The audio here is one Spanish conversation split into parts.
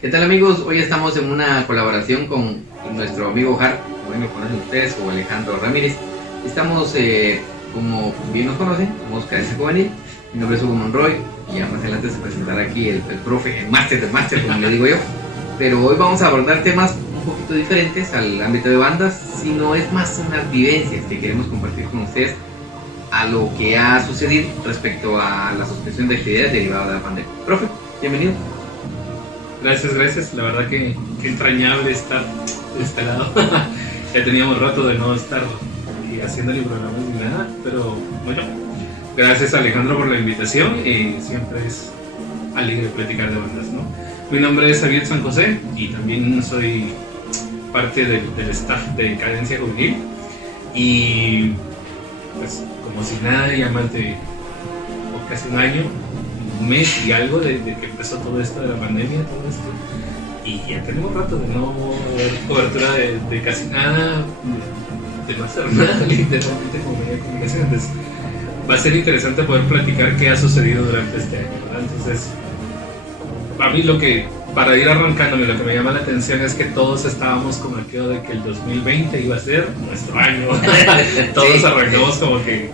¿Qué tal, amigos? Hoy estamos en una colaboración con nuestro amigo Har, como bien lo conocen ustedes, o Alejandro Ramírez. Estamos, como bien nos conocen, somos Cadencia Juvenil. Mi nombre es Hugo Monroy y ya más adelante se presentará aquí el profe, el máster del máster, como le digo yo. Pero hoy vamos a abordar temas un poquito diferentes al ámbito de bandas, sino es más unas vivencias que queremos compartir con ustedes a lo que ha sucedido respecto a la suspensión de actividades derivada de la pandemia. Profe, bienvenido. Gracias. La verdad que entrañable estar de este lado. Ya teníamos rato de no estar haciendo ni programas ni nada, pero bueno, gracias Alejandro por la invitación. Siempre es alegre platicar de bandas, ¿no? Mi nombre es Javier San José y también soy parte del staff de Cadencia Juvenil. Y pues como si nada, ya más de casi un año, un mes y algo de que empezó todo esto de la pandemia, todo esto, y ya tenemos rato de no ver cobertura de casi nada, de no hacer nada literalmente como medio de comunicación. Entonces va a ser interesante poder platicar qué ha sucedido durante este año, ¿verdad? Entonces, a mí para ir arrancándome, lo que me llama la atención es que todos estábamos con aquello de que el 2020 iba a ser nuestro año. Todos arrancamos como que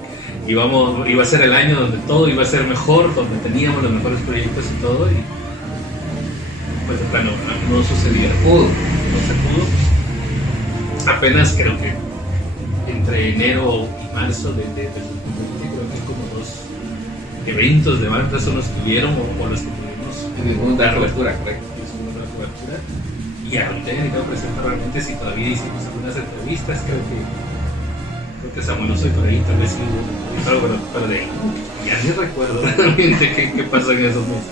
iba a ser el año donde todo iba a ser mejor, donde teníamos los mejores proyectos y todo, y pues de plano no sucedía, no se pudo. Apenas creo que entre enero y marzo del 2020 creo que como 2 eventos de bandas son los que tuvieron o los que tuvimos Dar cobertura, correcto. Y ahorita ya necesito presentar realmente si todavía hicimos algunas entrevistas, creo que Samuel no soy por ahí, tal vez sí, pero de ahí ya ni recuerdo realmente qué pasó en esos meses.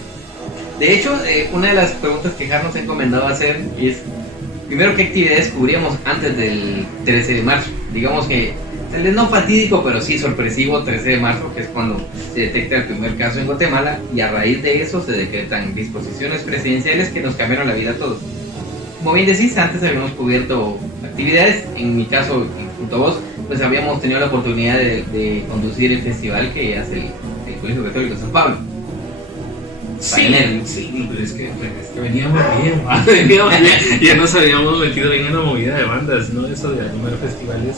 De hecho, una de las preguntas que Har nos ha encomendado hacer es, primero, ¿qué actividades cubríamos antes del 13 de marzo? Digamos que el no fatídico, pero sí sorpresivo 13 de marzo, que es cuando se detecta el primer caso en Guatemala, y a raíz de eso se decretan disposiciones presidenciales que nos cambiaron la vida a todos. Como bien decís, antes habíamos cubierto actividades, en mi caso, junto a vos, pues habíamos tenido la oportunidad de conducir el festival que hace el Colegio Católico de San Pablo. Sí, pero es que veníamos bien, ya nos habíamos metido bien en la movida de bandas, ¿no? Eso de animar festivales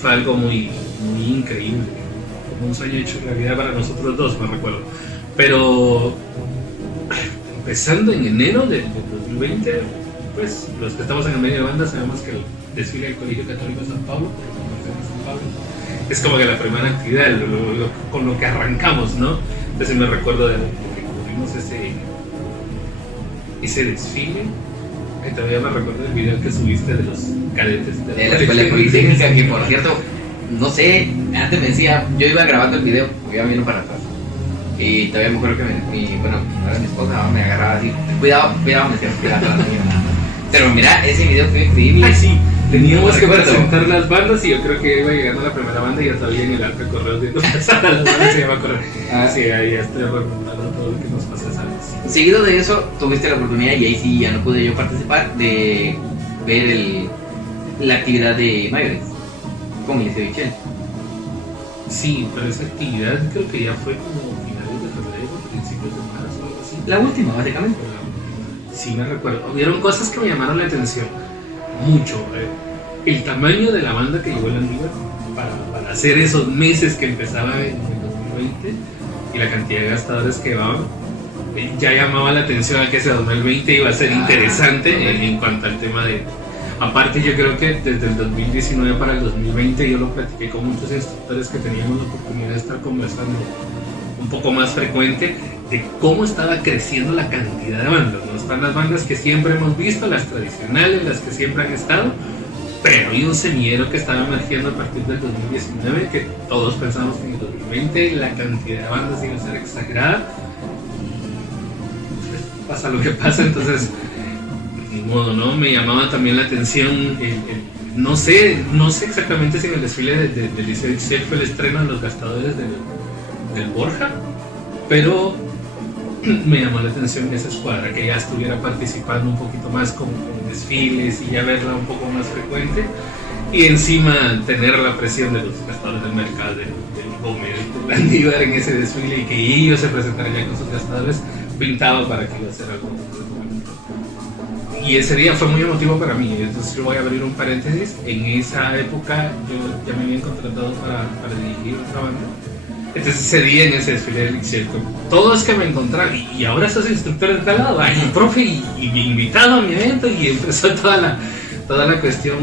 fue algo muy increíble, como un sueño hecho realidad para nosotros dos, me recuerdo. Pero empezando en enero del 2020, pues los que estamos en el medio de bandas sabemos que el desfile del Colegio Católico de San Pablo, es como que la primera actividad, con lo que arrancamos, ¿no? Entonces me recuerdo de que cubrimos ese desfile. Y todavía me recuerdo el video que subiste de los cadetes de la Escuela Politécnica, que por cierto, no sé, antes me decía, yo iba grabando el video, iba viendo para atrás. Y todavía me acuerdo que mi esposa me agarraba así, cuidado, me decía, cuidado, pero mira, ese video fue increíble. Ay, sí. Teníamos que presentar las bandas y yo creo que iba llegando la primera banda y ya todavía en el arco de correos viendo pasar a las bandas y ya me acuerdo. Sí, ahí ya estoy recordando todo lo que nos pasó esa vez. Seguido de eso, tuviste la oportunidad, y ahí sí ya no pude yo participar, de ver la actividad de mayores con el Liceo Michel. Sí, pero esa actividad creo que ya fue como finales de febrero, principios de marzo, algo así. La última, básicamente. Sí, me recuerdo. Hubieron cosas que me llamaron la atención mucho. El tamaño de la banda que llevó el Aníbal para hacer esos meses que empezaba en el 2020 y la cantidad de gastadores que llevaban, ya llamaba la atención a que ese 2020 iba a ser interesante en cuanto al tema de... Aparte, yo creo que desde el 2019 para el 2020 yo lo platiqué con muchos instructores que teníamos la oportunidad de estar conversando un poco más frecuente de cómo estaba creciendo la cantidad de bandas, ¿no? Están las bandas que siempre hemos visto, las tradicionales, las que siempre han estado, pero hay un semillero que estaba emergiendo a partir del 2019 que todos pensamos que en el 2020 la cantidad de bandas iba a ser exagerada. Pues pasa lo que pasa, entonces ni modo, ¿no? Me llamaba también la atención no sé exactamente si en el desfile del Liceo Ixchel fue el estreno de los gastadores del Borja, pero me llamó la atención esa escuadra que ya estuviera participando un poquito más con desfiles y ya verla un poco más frecuente, y encima tener la presión de los gastadores del mercado, del Gómez, del Andívar en ese desfile, y que ellos se presentaran ya con sus gastadores, pintaba para que iba a ser algo. Y ese día fue muy emotivo para mí. Entonces yo voy a abrir un paréntesis. En esa época yo ya me habían contratado para dirigir otra banda. Entonces ese día en ese desfile del Ixchel, todos que me encontraron, y ahora sos instructor de tal lado, ay, profe, y me invitado a mi evento, y empezó toda la cuestión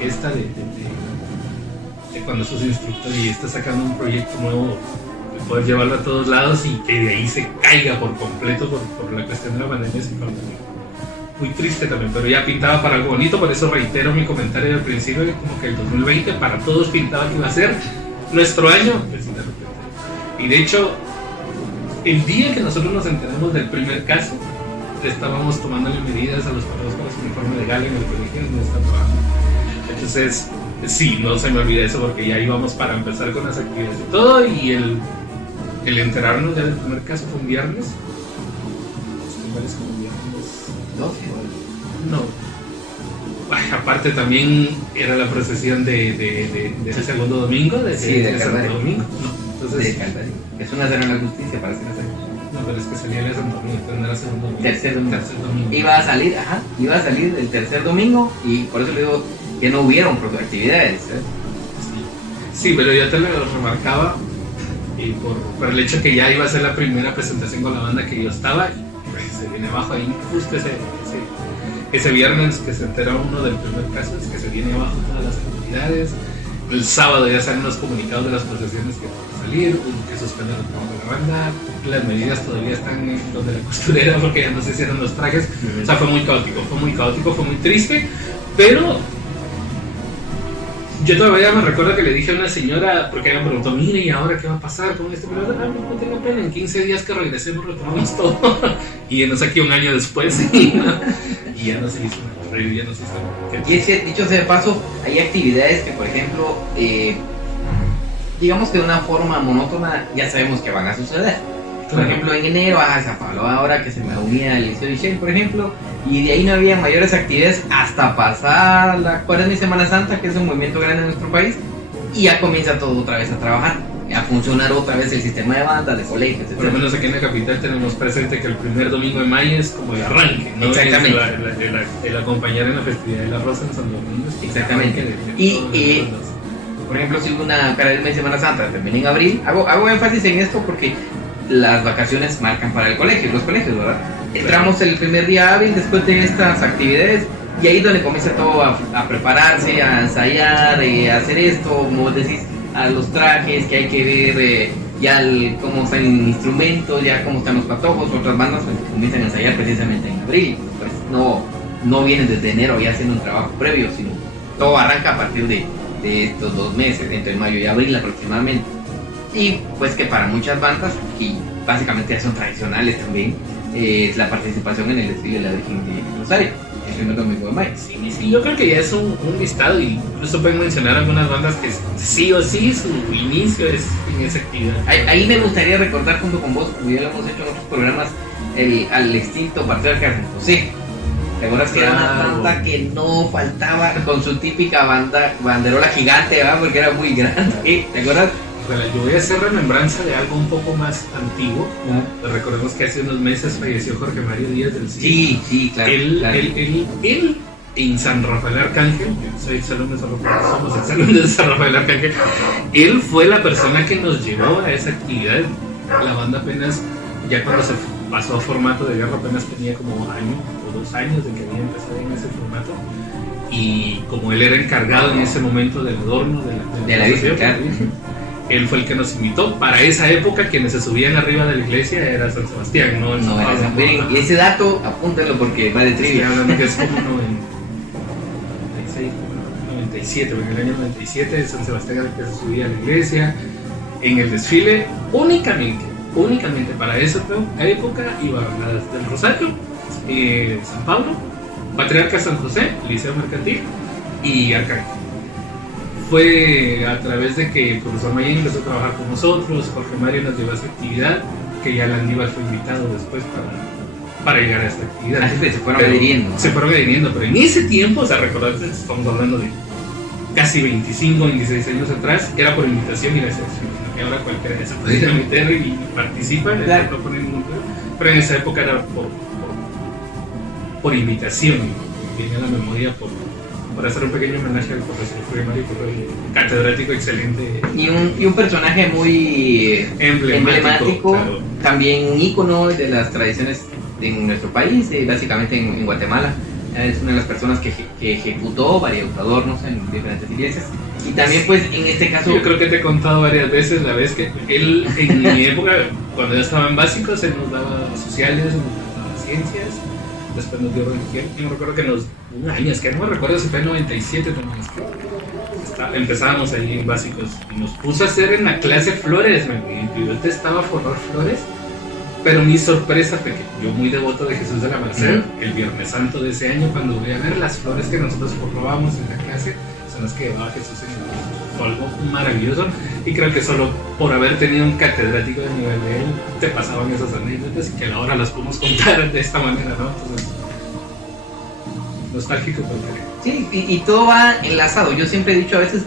esta de cuando sos instructor y estás sacando un proyecto nuevo, de poder llevarlo a todos lados y que de ahí se caiga por completo por la cuestión de la pandemia. Se fue muy triste también, pero ya pintaba para algo bonito. Por eso reitero mi comentario del principio, como que el 2020 para todos pintaba que iba a ser nuestro año. Y de hecho, el día que nosotros nos enteramos del primer caso, estábamos tomándole medidas a los papás para su uniforme de gala en el colegio donde están trabajando. Entonces, sí, no se me olvida eso, porque ya íbamos para empezar con las actividades y todo, y el enterarnos ya del primer caso fue un viernes. Parece como un viernes. No. Ay, aparte también era la procesión de ese segundo domingo, de Santo Domingo. No. Entonces, es una cena de la justicia para hacer eso. No, pero es que salía el Santo Domingo, no era segundo domingo. Tercer domingo. Iba a salir el tercer domingo, y por eso le digo que no hubieron actividades. Sí, pero yo te lo remarcaba por el hecho que ya iba a ser la primera presentación con la banda que yo estaba, y pues se viene abajo ahí justo ese viernes que se enteró uno del primer caso, es que se viene abajo todas las actividades. El sábado ya salen los comunicados de las procesiones que van a salir, que suspenden el trabajo de la banda, las medidas todavía están en donde la costurera porque ya no se hicieron los trajes. O sea, fue muy caótico, fue muy triste, pero yo todavía me recuerdo que le dije a una señora, porque ella me preguntó, mire, ¿y ahora qué va a pasar con esto? Pero no tengo pena, en 15 días que regresemos retomamos todo. Y nos aquí un año después y ya no se hizo nada. Y es que, dicho sea de paso, hay actividades que, por ejemplo, digamos que de una forma monótona ya sabemos que van a suceder. Por ejemplo, en enero, San Pablo, ahora que se me unía al Liceo Ixchel, por ejemplo, y de ahí no había mayores actividades hasta pasar la Cuaresma y Semana Santa, que es un movimiento grande en nuestro país, y ya comienza todo otra vez a trabajar, a funcionar otra vez el sistema de bandas, de colegios, etc. Por lo menos aquí en la capital tenemos presente que el primer domingo de mayo es como el arranque, ¿no? Exactamente. Es el acompañar en la festividad de la Rosa en San Domingo. Exactamente. Y por ejemplo, si una Cuaresma y Semana Santa termina en abril, hago énfasis en esto porque las vacaciones marcan para los colegios, ¿verdad? Entramos el primer día hábil después de estas actividades, y ahí es donde comienza todo a prepararse, a ensayar, a hacer esto, como decís, a los trajes que hay que ver, ya cómo están instrumentos, ya cómo están los patojos. Otras bandas pues, comienzan a ensayar precisamente en abril, pues no vienen desde enero ya haciendo un trabajo previo, sino todo arranca a partir de estos 2 meses, entre mayo y abril aproximadamente. Y pues que para muchas bandas, y básicamente ya son tradicionales también, es la participación en el desfile de la Virgen de Rosario, el primer domingo de mayo. Sí, yo creo que ya es un listado, y incluso pueden mencionar algunas bandas que sí o sí su inicio es en esa actividad. Ahí me gustaría recordar junto con vos, como ya lo hemos hecho en otros programas, al extinto Patriarca San José. ¿Te acuerdas que era una banda que no faltaba con su típica banderola gigante, ¿verdad? Porque era muy grande? ¿Te acuerdas? Yo voy a hacer remembranza de algo un poco más antiguo. Recordemos que hace unos meses falleció Jorge Mario Díaz del Cid. Sí, claro. Él en San Rafael Arcángel, soy exalumno de San Rafael, somos exalumnos de San Rafael Arcángel, él fue la persona que nos llevó a esa actividad. La banda apenas, ya cuando se pasó a formato de guerra, apenas tenía como 1 año o 2 años de que había empezado en ese formato. Y como él era encargado en ese momento del adorno de la Virgen, él fue el que nos invitó. Para esa época, quienes se subían arriba de la iglesia era San Sebastián, no era San Pedro. Y ese dato, apúntalo porque va de trivia. Hablando que es como 97, porque en el año 97 San Sebastián era el que se subía a la iglesia. En el desfile, únicamente para esa época iba las del Rosario, San Pablo, Patriarca San José, Liceo Mercantil y Arcángel. Fue a través de que el profesor Mayen empezó a trabajar con nosotros, Jorge Mario nos llevó a esa actividad, que ya Landívar fue invitado después para llegar a esta actividad. Se fueron adhiriendo. Pero en ese tiempo, o sea, recordad, estamos hablando de casi 25, 26 años atrás, era por invitación y la selección. Que ahora cualquiera se puede meter y participa, claro. No pone ningún problema. Pero en esa época era por invitación. Viene a la memoria por hacer un pequeño homenaje al profesor primario, que fue un catedrático excelente. Y un personaje muy emblemático, claro. También ícono de las tradiciones en nuestro país, básicamente en Guatemala. Es una de las personas que ejecutó varios adornos en diferentes iglesias. Y también, pues, en este caso... Yo creo que te he contado varias veces la vez que él, en mi época, cuando yo estaba en básicos, él nos daba sociales, nos daba ciencias, después nos dio religión. Yo recuerdo que un año, es que no me recuerdo si fue en 97 también, es que empezábamos ahí en básicos y nos puso a hacer en la clase flores, y yo estaba a forrar flores. Pero mi sorpresa fue que yo, muy devoto de Jesús de la Merced, el Viernes Santo de ese año, cuando voy a ver las flores que nosotros forrábamos en la clase, son las que llevaba Jesús en el mundo. Fue algo maravilloso, y creo que solo por haber tenido un catedrático de nivel de él, te pasaban esas anécdotas y que ahora las podemos contar de esta manera, ¿no? Entonces, nostálgico porque... Sí, y todo va enlazado. Yo siempre he dicho a veces,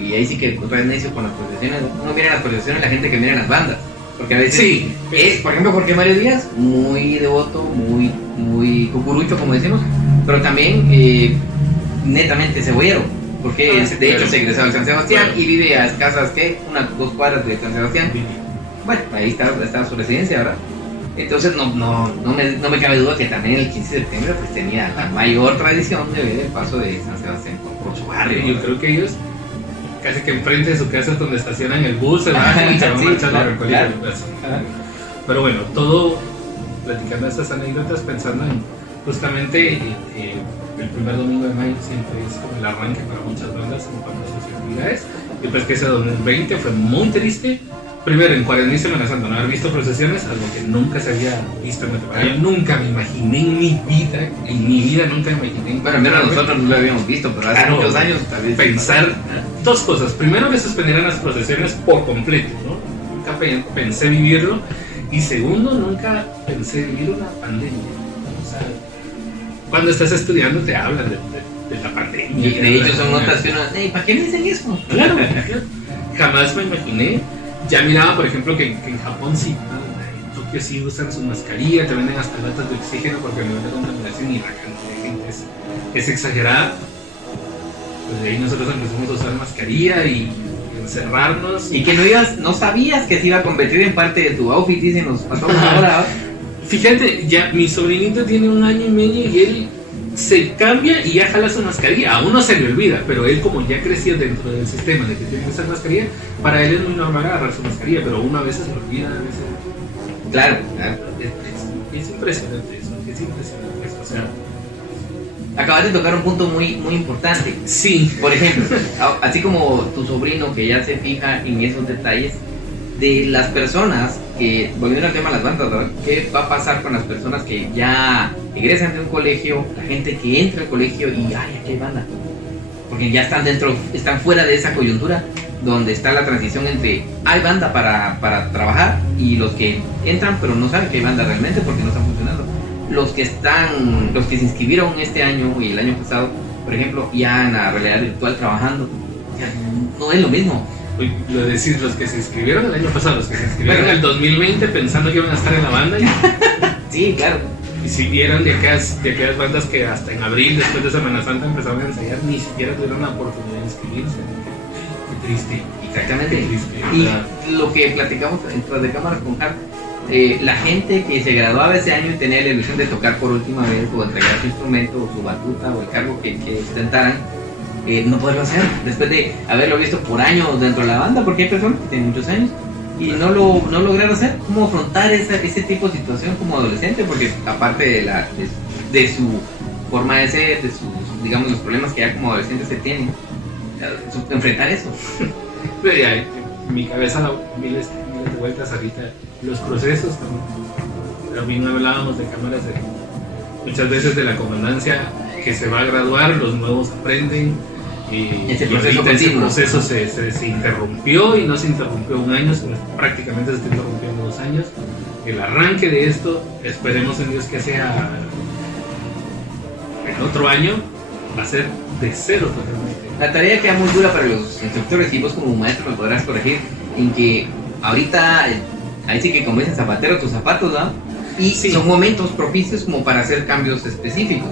y ahí sí que reinicio con las procesiones, no miren las procesiones la gente que mira las bandas. Porque a veces, sí, por ejemplo, Jorge Mario Díaz, muy devoto, muy cucurucho, como decimos, pero también netamente cebollero, porque de hecho se egresó al San Sebastián y vive a escasas, 2 cuadras de San Sebastián. Bueno, ahí está su residencia, ¿verdad? Entonces no me cabe duda que también el 15 de septiembre pues tenía la mayor tradición de ver el paso de San Sebastián por su barrio. Yo creo que ellos... casi que enfrente de su casa es donde estacionan el bus, se bajan y se van marchando al colegio. Pero bueno, todo platicando estas anécdotas, pensando en justamente el primer domingo de mayo siempre es como el arranque para muchas bandas en cuanto a sus actividades. Y pues que ese 2020 fue muy triste. Primero, en Cuaresma y Semana Santa no haber visto procesiones, algo que nunca se había visto en Guatemala. Yo nunca me imaginé en mi vida nunca me imaginé. Bueno, menos nosotros no lo habíamos visto, pero hace muchos años también. Pensar dos cosas. Primero, que suspendieran las procesiones por completo, ¿no? Nunca pensé vivirlo. Y segundo, nunca pensé vivir una pandemia. O sea, cuando estás estudiando te hablan de la pandemia. Y de hecho son notas que uno, ¿para qué me dicen eso? Claro, jamás me imaginé. Ya miraba, por ejemplo, que en Japón sí, en Tokio sí usan su mascarilla, te venden hasta latas de oxígeno porque el nivel de contaminación y la cantidad de gente es exagerada. Pues de ahí nosotros empezamos a usar mascarilla y encerrarnos. Y que no sabías que se iba a convertir en parte de tu outfit, dicen los patrones ahora. Fíjate, ya mi sobrinito tiene 1 año y medio y él se cambia y ya jala su mascarilla. A uno se le olvida, pero él, como ya creció dentro del sistema de que tiene que usar mascarilla, para él es muy normal agarrar su mascarilla, pero uno a veces se lo olvida, a veces... Claro. Es impresionante eso, o sea... Acabas de tocar un punto muy, muy importante. Sí. Por ejemplo, así como tu sobrino que ya se fija en esos detalles, de las personas que, volviendo al tema de las bandas, ¿verdad? ¿Qué va a pasar con las personas que ya egresan de un colegio, la gente que entra al colegio y, aquí hay banda? Porque ya están fuera de esa coyuntura donde está la transición entre hay banda para trabajar y los que entran pero no saben que hay banda realmente porque no están funcionando. Los que se inscribieron este año y el año pasado, por ejemplo, ya en la realidad virtual trabajando, ya no es lo mismo. Lo decís, los que se inscribieron el año pasado, los que se inscribieron en el 2020 pensando que iban a estar en la banda. Sí, claro. Y si vieron de aquellas bandas que hasta en abril, después de Semana Santa, empezaron a ensayar, ni siquiera tuvieron la oportunidad de inscribirse. Qué triste. Exactamente. Qué triste. Y lo que platicamos detrás de cámara con Hart, la gente que se graduaba ese año y tenía la ilusión de tocar por última vez o entregar su instrumento o su batuta o el cargo que ostentaran, no poderlo hacer después de haberlo visto por años dentro de la banda, porque hay personas que tienen muchos años y no lograron hacer. ¿Cómo afrontar ese tipo de situación como adolescente? Porque aparte de su forma de ser, de sus, digamos, los problemas que ya como adolescente se tienen, enfrentar eso. Pero ya, en mi cabeza miles de vueltas ahorita, los procesos también hablábamos de cámaras muchas veces de la comandancia que se va a graduar, los nuevos aprenden. Ese proceso se interrumpió y no se interrumpió 1 año, sino prácticamente se está interrumpiendo 2 años. El arranque de esto, esperemos en Dios que sea el otro año, va a ser de cero totalmente. La tarea queda muy dura para los instructores y vos como maestro me podrás corregir en que ahorita, ahí sí que como dicen zapatero tus zapatos, ¿no? Y son momentos propicios como para hacer cambios específicos.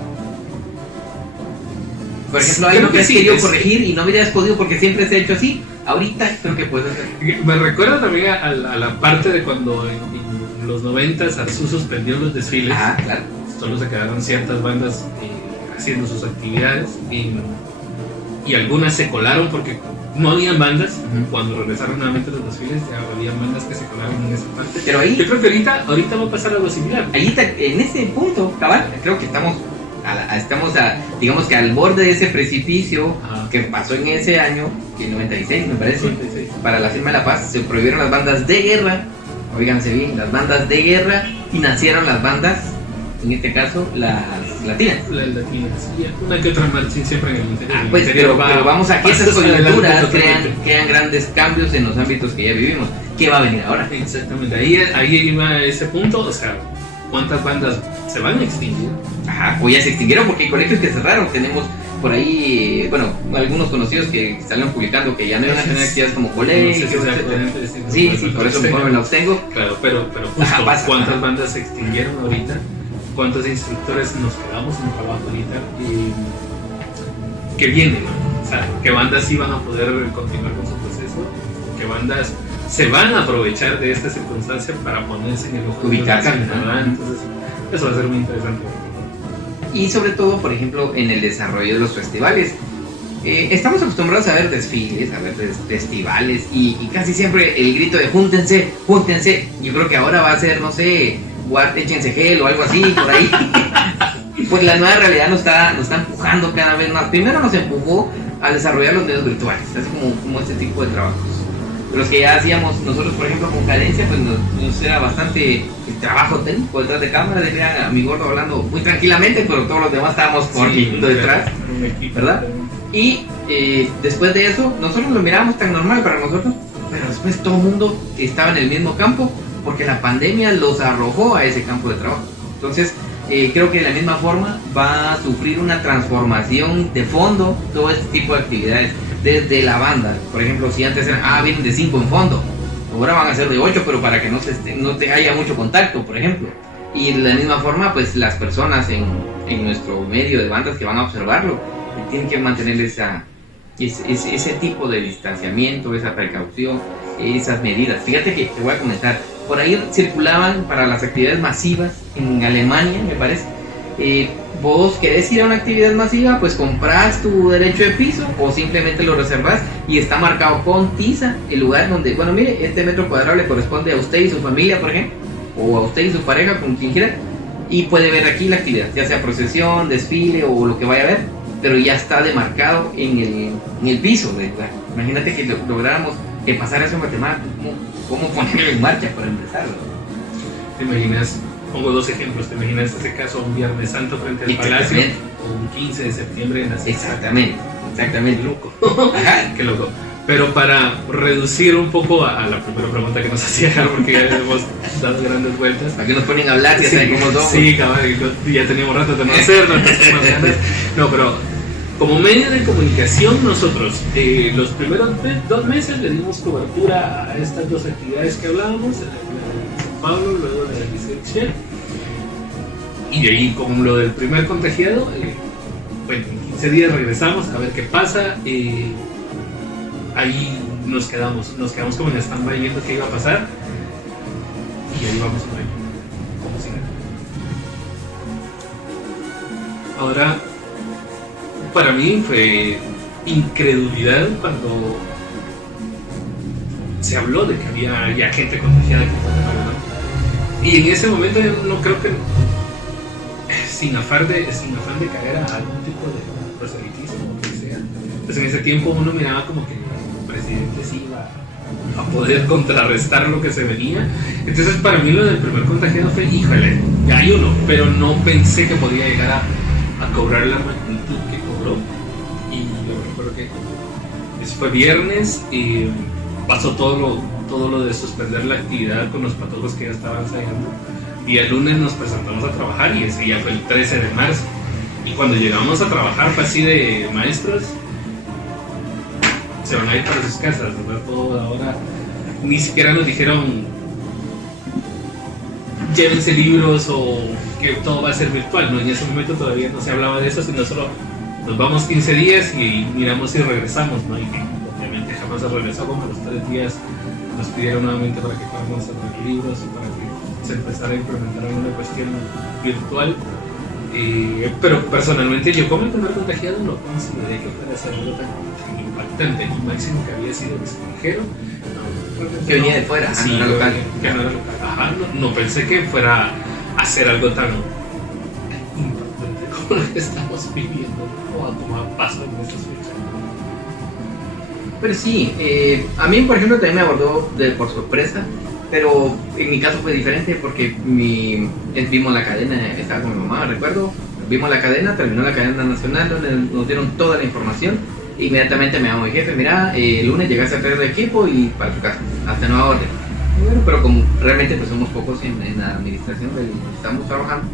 Por ejemplo, hay algo que has querido corregir y no hubieras podido porque siempre se ha hecho así. Ahorita creo que puedes hacer. Me recuerda también a la parte de cuando en los 90s Arzú suspendió los desfiles. Ah, claro. Solo se quedaron ciertas bandas haciendo sus actividades y algunas se colaron porque no habían bandas. Cuando regresaron nuevamente los desfiles ya había bandas que se colaron en esa parte. Pero ahí, yo creo que ahorita va a pasar algo similar. Ahí en ese punto, cabal, creo que estamos digamos que al borde de ese precipicio que pasó en ese año, en 96 me parece, 96. Para la firma de la paz se prohibieron las bandas de guerra, oíganse bien, las bandas de guerra, y nacieron las bandas, en este caso las latinas. Las latinas, sí, una que otra marcha siempre en el interior. Pues, pero vamos a que esas coyunturas crean grandes cambios en los ámbitos que ya vivimos. ¿Qué va a venir ahora? Exactamente, ahí iba ese punto, o sea, ¿cuántas bandas se van a extinguir? Ajá, o ya se extinguieron porque hay colegios que cerraron. Tenemos por ahí, bueno, algunos conocidos que salieron publicando que ya no iban a tener actividades como colegios, no sé si sí, por eso mejor me lo abstengo. Claro, pero justo, ¿cuántas bandas se extinguieron ahorita? ¿Cuántos instructores nos quedamos en trabajo ahorita? ¿Qué viene, man? O sea, ¿qué bandas sí van a poder continuar con su proceso? ¿Qué bandas se van a aprovechar de esta circunstancia para ponerse en el ojo de la ciudad? Entonces, eso va a ser muy interesante. Y sobre todo, por ejemplo, en el desarrollo de los festivales. Estamos acostumbrados a ver desfiles, a ver festivales y casi siempre el grito de júntense, júntense. Yo creo que ahora va a ser, no sé, échense gel o algo así, por ahí. Pues la nueva realidad nos está empujando cada vez más. Primero nos empujó a desarrollar los medios virtuales, así como este tipo de trabajos. Los que ya hacíamos nosotros, por ejemplo, con Cadencia, pues nos era bastante el trabajo técnico detrás de cámara, de a mi gordo hablando muy tranquilamente, pero todos los demás estábamos corriendo detrás, ¿verdad? Y después de eso, nosotros lo mirábamos tan normal para nosotros, pero después todo el mundo estaba en el mismo campo, porque la pandemia los arrojó a ese campo de trabajo. Entonces, creo que de la misma forma va a sufrir una transformación de fondo todo este tipo de actividades. Desde la banda, por ejemplo, si antes eran, vienen de 5 en fondo, ahora van a ser de 8, pero para que no te haya mucho contacto, por ejemplo. Y de la misma forma, pues las personas en nuestro medio de bandas que van a observarlo, tienen que mantener ese tipo de distanciamiento, esa precaución, esas medidas. Fíjate que te voy a comentar, por ahí circulaban para las actividades masivas en Alemania, me parece. Vos querés ir a una actividad masiva, pues compras tu derecho de piso o simplemente lo reservas y está marcado con tiza el lugar donde, bueno, mire, este metro cuadrado le corresponde a usted y su familia, por ejemplo, o a usted y su pareja, con quien quiera, y puede ver aquí la actividad, ya sea procesión, desfile o lo que vaya a ver, pero ya está demarcado en el piso del lugar. Imagínate que lográramos que pasara eso en Guatemala, ¿cómo ponerlo en marcha para empezar? ¿Te imaginas? Pongo 2 ejemplos. ¿Te imaginas este caso un Viernes Santo frente al Palacio o un 15 de septiembre en la ciudad? Exactamente. Loco. Ajá. Qué loco. Pero para reducir un poco a la primera pregunta que nos hacía Jaro, porque ya hemos dado grandes vueltas. ¿Para qué nos ponen a hablar? Ya saben cómo somos. Sí, cabrón, ya teníamos rato de no hacerlo. No, pero como medio de comunicación nosotros los primeros 2 meses le dimos cobertura a estas 2 actividades que hablábamos, Pablo, luego de la Giselle, y de ahí con lo del primer contagiado, bueno, en 15 días regresamos a ver qué pasa, ahí nos quedamos como en stand-by viendo qué iba a pasar, y ahí vamos por ahí, como si nada. Ahora, para mí fue incredulidad cuando se habló de que había ya gente contagiada aquí en Guatemala, ¿no? Y en ese momento yo no creo que, sin afán de caer a algún tipo de proselitismo o lo que sea, pues en ese tiempo uno miraba como que el presidente sí iba a poder contrarrestar lo que se venía. Entonces para mí lo del primer contagiado fue, híjole, ya hay uno, pero no pensé que podía llegar a cobrar la magnitud que cobró. Y yo recuerdo que eso fue viernes y pasó todo lo de suspender la actividad con los patojos que ya estaban ensayando, y el lunes nos presentamos a trabajar y ese día fue el 13 de marzo, y cuando llegamos a trabajar fue así de maestros, se van a ir para sus casas, ¿verdad? Todo ahora, ni siquiera nos dijeron llévense libros o que todo va a ser virtual, ¿no? En ese momento todavía no se hablaba de eso, sino solo nos vamos 15 días y miramos si regresamos, ¿no? Y que obviamente jamás se regresó, como los 3 días nos pidieron nuevamente para que fuéramos a traer libros y para que se empezara a implementar una cuestión virtual. Pero personalmente yo como el primer contagiado no consideré que fuera a ser algo tan impactante. El máximo que había sido extranjero, que venía de fuera, sí, no era local. Que no era local. Ajá, no pensé que fuera a ser algo tan importante como lo que estamos viviendo o a tomar paso en estas fechas. Pero sí, a mí por ejemplo también me abordó por sorpresa, pero en mi caso fue diferente porque vimos la cadena, estaba con mi mamá, recuerdo, vimos la cadena, terminó la cadena nacional donde nos dieron toda la información. Inmediatamente me llamó mi jefe, mira, el lunes llegaste a traer el equipo y para tu casa, hasta nueva orden. Bueno, pero como realmente pues somos pocos en la administración del que estamos trabajando,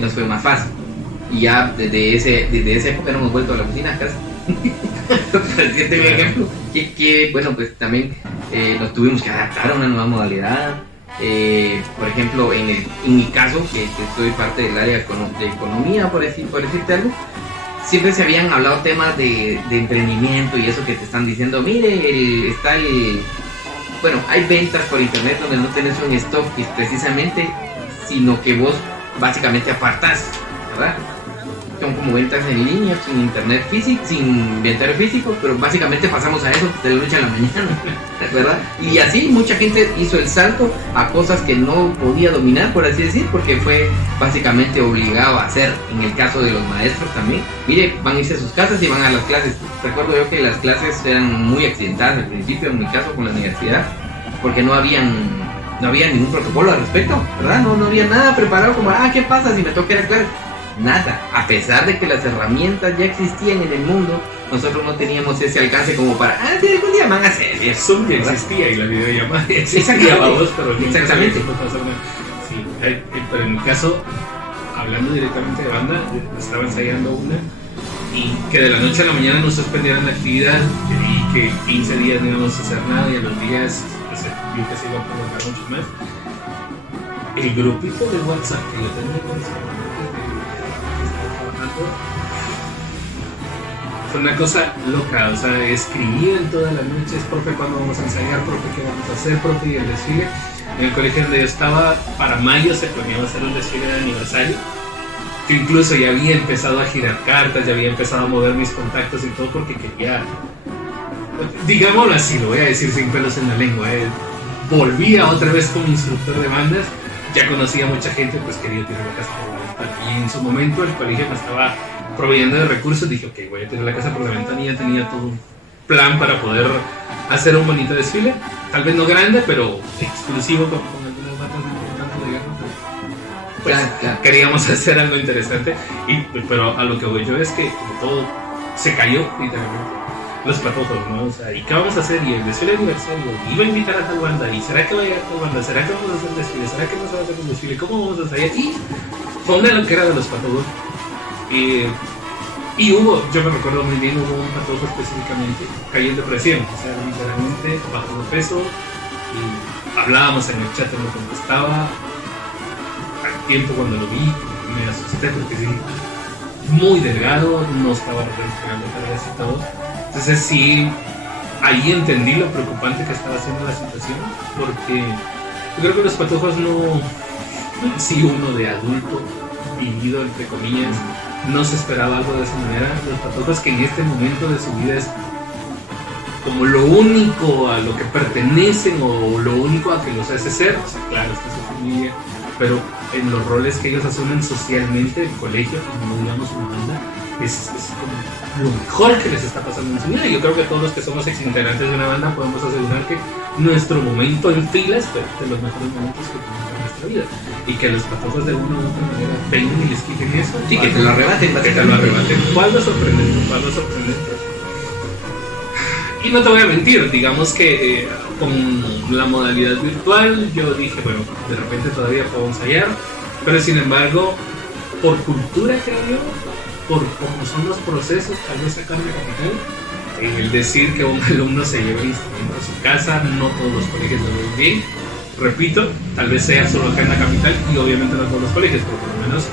nos fue más fácil. Y ya desde esa época no hemos vuelto a la oficina, a casa. Para decirte un ejemplo, que bueno, pues también nos tuvimos que adaptar a una nueva modalidad. Por ejemplo, en mi caso, que soy parte del área de economía, por decirte algo, siempre se habían hablado temas de emprendimiento y eso que te están diciendo, mire, bueno, hay ventas por internet donde no tenés un stock precisamente, sino que vos básicamente apartás, ¿verdad? Son como ventas en línea, sin internet físico, sin inventario físico, pero básicamente pasamos a eso de la noche a la mañana, ¿verdad? Y así mucha gente hizo el salto a cosas que no podía dominar, por así decir, porque fue básicamente obligado a hacer. En el caso de los maestros también, mire, van a irse a sus casas y van a las clases. Recuerdo yo que las clases eran muy accidentadas al principio, en mi caso con la universidad, porque no había ningún protocolo al respecto, ¿verdad? No había nada preparado como, ¿qué pasa si me toca ir a clases? Nada, a pesar de que las herramientas ya existían en el mundo, nosotros no teníamos ese alcance como para, sí, algún día van a hacer eso. Zoom ya existía y la videollamada ya existía, exactamente. Sí, pero en mi caso, hablando directamente de banda, estaba ensayando una y que de la noche a la mañana nos suspendieran la actividad y que 15 días no íbamos a hacer nada y a los días, pues, yo que se iba a prolongar mucho más. El grupito de WhatsApp que yo tenía con los fue una cosa loca, o sea, escribían todas las noches, profe, ¿cuándo vamos a ensayar? Profe, ¿qué vamos a hacer? Profe, y el desfile. En el colegio donde yo estaba, para mayo se planeaba hacer un desfile de aniversario. Yo incluso ya había empezado a girar cartas, ya había empezado a mover mis contactos y todo porque quería, digámoslo así, lo voy a decir sin pelos en la lengua, volvía otra vez como instructor de bandas, ya conocía a mucha gente, pues quería tirar la casa por la ventana. Y en su momento el colegio me estaba proveyendo de recursos, dije, ok, voy a tirar la casa por la ventana y ya tenía todo un plan para poder hacer un bonito desfile, tal vez no grande, pero exclusivo con algunas bandas importantes, digamos. Pues claro. Queríamos hacer algo interesante, pero a lo que voy yo es que como todo se cayó literalmente. Los patojos, ¿no? O sea, ¿y qué vamos a hacer? Y el desfile aniversario, iba a invitar a tal banda, ¿y será que va a llegar tal banda? ¿Será que vamos a hacer desfile? ¿Será que no se va a hacer un desfile? ¿Cómo vamos a ensayar? Y fue una loquera de los patojos. Y hubo, yo me recuerdo muy bien, hubo un patojo específicamente cayó en depresión, o sea, literalmente bajó de peso, y hablábamos en el chat, no contestaba. Al tiempo cuando lo vi, me asusté porque sí, muy delgado, no estaba recuperando cada vez y todo. Entonces sí, ahí entendí lo preocupante que estaba haciendo la situación, porque yo creo que los patojos no, si uno de adulto vivido entre comillas, no se esperaba algo de esa manera. Los patojos que en este momento de su vida es como lo único a lo que pertenecen o lo único a que los hace ser, o sea, claro, está su familia, pero en los roles que ellos asumen socialmente, el colegio, como digamos una banda, es como lo mejor que les está pasando en su vida. Yo creo que todos los que somos exintegrantes de una banda podemos asegurar que nuestro momento en filas fue de los mejores momentos que tuvimos en nuestra vida, y que los patojos de una u otra manera vengan y les quiten eso, sí, que te lo arrebaten, ¿cuál lo sorprendente? Y no te voy a mentir, digamos que con la modalidad virtual yo dije, bueno, de repente todavía puedo ensayar, pero sin embargo, por cultura creo yo, por cómo son los procesos, tal vez sacar de capital, el decir que un alumno se lleva el instrumento a su casa, no todos los colegios lo ven bien, repito, tal vez sea solo acá en la capital y obviamente no en todos los colegios, pero por lo menos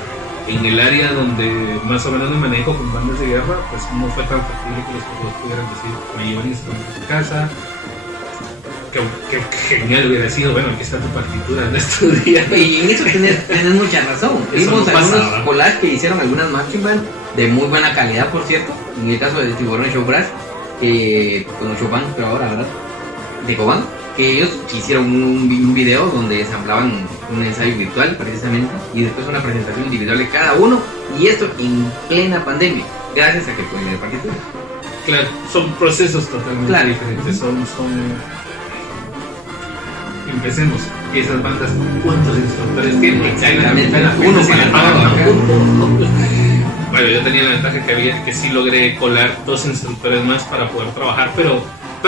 en el área donde más o menos me manejo con bandas de guerra, pues no fue tan factible que los profesores pudieran decir, me llevan y se toman a su casa. Qué genial hubiera sido, bueno, aquí está tu partitura, anda a estudiar. Y en eso tenés mucha razón. Eso Vimos no algunos pasaba. collages que hicieron algunas marching band de muy buena calidad, por cierto. En el caso de Tiburón Show Brass, con Chopin, pero ahora, ¿verdad? De Cobán, que ellos hicieron un video donde ensamblaban un ensayo virtual, precisamente, y después una presentación individual de cada uno, y esto en plena pandemia, gracias a que pueden leer partituras. Claro, son procesos totalmente diferentes, empecemos, esas bandas, ¿cuántos instructores tienen? Exactamente, uno para para todo. Bueno, yo tenía la ventaja que sí logré colar 2 instructores más para poder trabajar, pero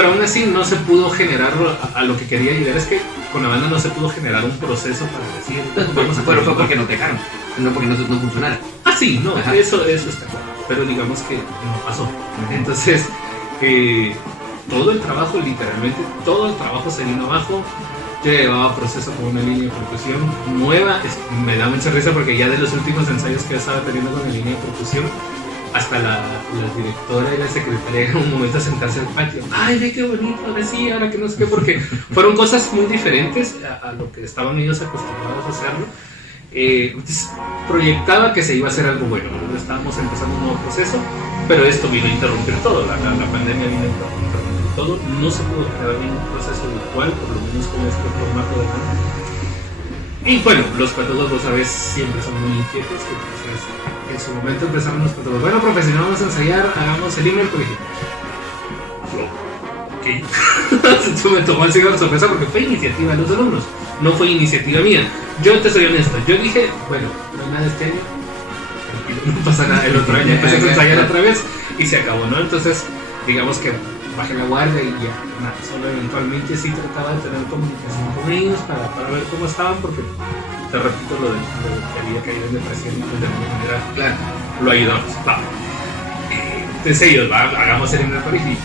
aún así no se pudo generar a lo que quería llegar. Es que con la banda no se pudo generar un proceso para decir, Pero fue porque no te dejaron, no porque no funcionara. Ah, sí, no, Ajá. eso está claro, pero digamos que no pasó. Entonces, todo el trabajo, literalmente, todo el trabajo se vino abajo. Yo llevaba proceso con una línea de percusión nueva, me da mucha risa porque ya de los últimos ensayos que yo estaba teniendo con la línea de percusión, hasta la directora y la secretaria en un momento a sentarse al patio. Ay, ve qué bonito, ahora sí, ahora que no sé qué, porque fueron cosas muy diferentes a lo que estaban ellos acostumbrados a hacerlo. Entonces, proyectaba que se iba a hacer algo bueno, ¿no? Estábamos empezando un nuevo proceso, pero esto vino a interrumpir todo, la pandemia vino a interrumpir todo, no se pudo generar ningún proceso virtual, por lo menos con este formato de banda. Y bueno, los pedagogos a veces siempre son muy inquietos, entonces en su momento empezaron los pedagogos, bueno, profesional, vamos a ensayar, hagamos el himno del colegio. Ok. Eso me tomó el cigarro de sorpresa porque fue iniciativa de los alumnos, no fue iniciativa mía. Yo te soy honesto, yo dije, bueno, no hay nada este año, tranquilo, no pasa nada, el otro año empecé a ensayar otra vez y se acabó, ¿no? Entonces, digamos que bajé la guardia y ya, nada, solo eventualmente sí trataba de tener comunicación con ellos para ver cómo estaban, porque te repito lo de que había caído en depresión y pues de alguna manera, Claro. lo ayudamos. Va. Entonces ellos, hagamos el himno del colegio.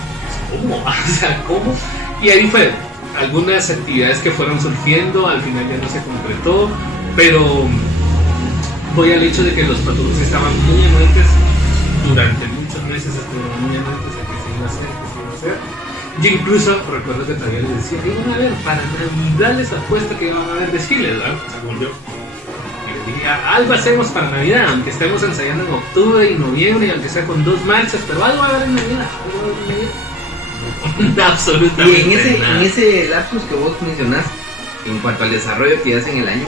¿Cómo? O sea, ¿cómo? Y ahí fue, algunas actividades que fueron surgiendo, al final ya no se concretó, pero voy al hecho de que los patrones estaban muy anuentes, durante muchos meses estuvieron muy anuentes de que se iba a hacer, Yo incluso recuerdo que todavía les decía, iban a ver, para Navidad les apuesto que iban a haber desfiles, ¿verdad? Según yo. Y les diría, algo hacemos para Navidad, aunque estemos ensayando en octubre y noviembre, y aunque sea con 2 marchas, pero algo va a haber en Navidad, algo va a haber en Navidad. Absolutamente. Y en ese lapsus que vos mencionás, en cuanto al desarrollo que hacen el año,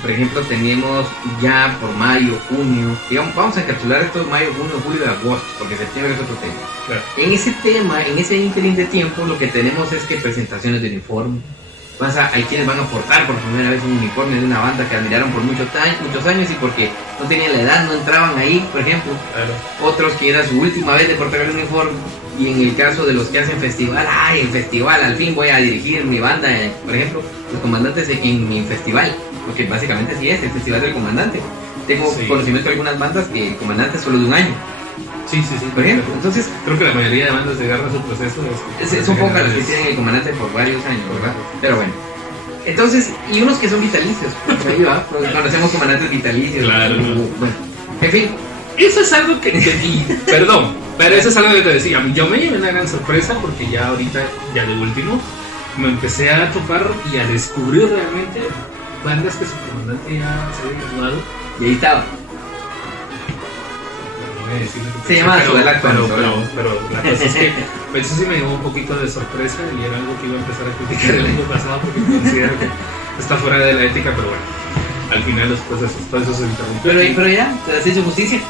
por ejemplo, tenemos ya por mayo, junio, digamos, vamos a encapsular esto mayo, junio, julio y agosto, porque septiembre es otro tema. Claro. En ese tema, en ese interín de tiempo, lo que tenemos es que presentaciones de uniforme. Hay quienes van a portar por primera vez un uniforme de una banda que admiraron por muchos años y porque no tenían la edad, no entraban ahí, por ejemplo. Claro. Otros que era su última vez de portar el uniforme. Y en el caso de los que hacen festival, en festival al fin voy a dirigir mi banda, por ejemplo, los comandantes en mi festival, porque básicamente sí es el festival del comandante. Tengo conocimiento de algunas bandas que el comandante es solo de un año. Sí, por ejemplo. Entonces, creo que la mayoría de bandas de guerra su proceso son pocas las que tienen el comandante por varios años, ¿verdad? Pero bueno. Entonces, y unos que son vitalicios, pues ahí va, conocemos comandantes vitalicios. Claro. Bueno, en fin. Eso es algo que perdón, pero eso es algo que te decía. Yo me llevé una gran sorpresa porque ya ahorita, ya de último, me empecé a topar y a descubrir realmente bandas que su comandante ya se había graduado. Y ahí estaba. Se llama pero la cosa es que eso sí me dio un poquito de sorpresa y era algo que iba a empezar a criticar el año pasado porque considero que está fuera de la ética, pero bueno, al final los procesos, todo eso se interrumpió. Pero ya, te has hecho justicia.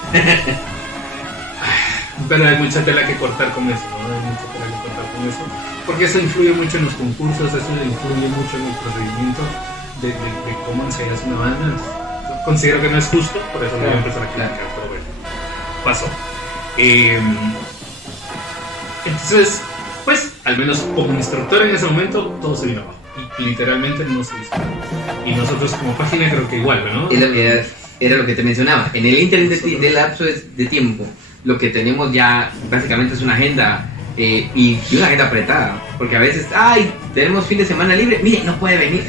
Pero hay mucha tela que cortar con eso, ¿no? Hay mucha tela que cortar con eso, porque eso influye mucho en los concursos, eso influye mucho en el procedimiento de cómo ensayas una banda. Entonces, considero que no es justo, por eso voy a empezar a criticar, pero bueno, pasó. Entonces, pues, al menos como instructor en ese momento, todo se vino abajo. Y literalmente no se hizo. Y nosotros como página creo que igual, ¿no? Era lo que te mencionaba. En el ínter del lapso de tiempo, lo que tenemos ya básicamente es una agenda y una agenda apretada. Porque a veces, tenemos fin de semana libre, mire, no puede venir.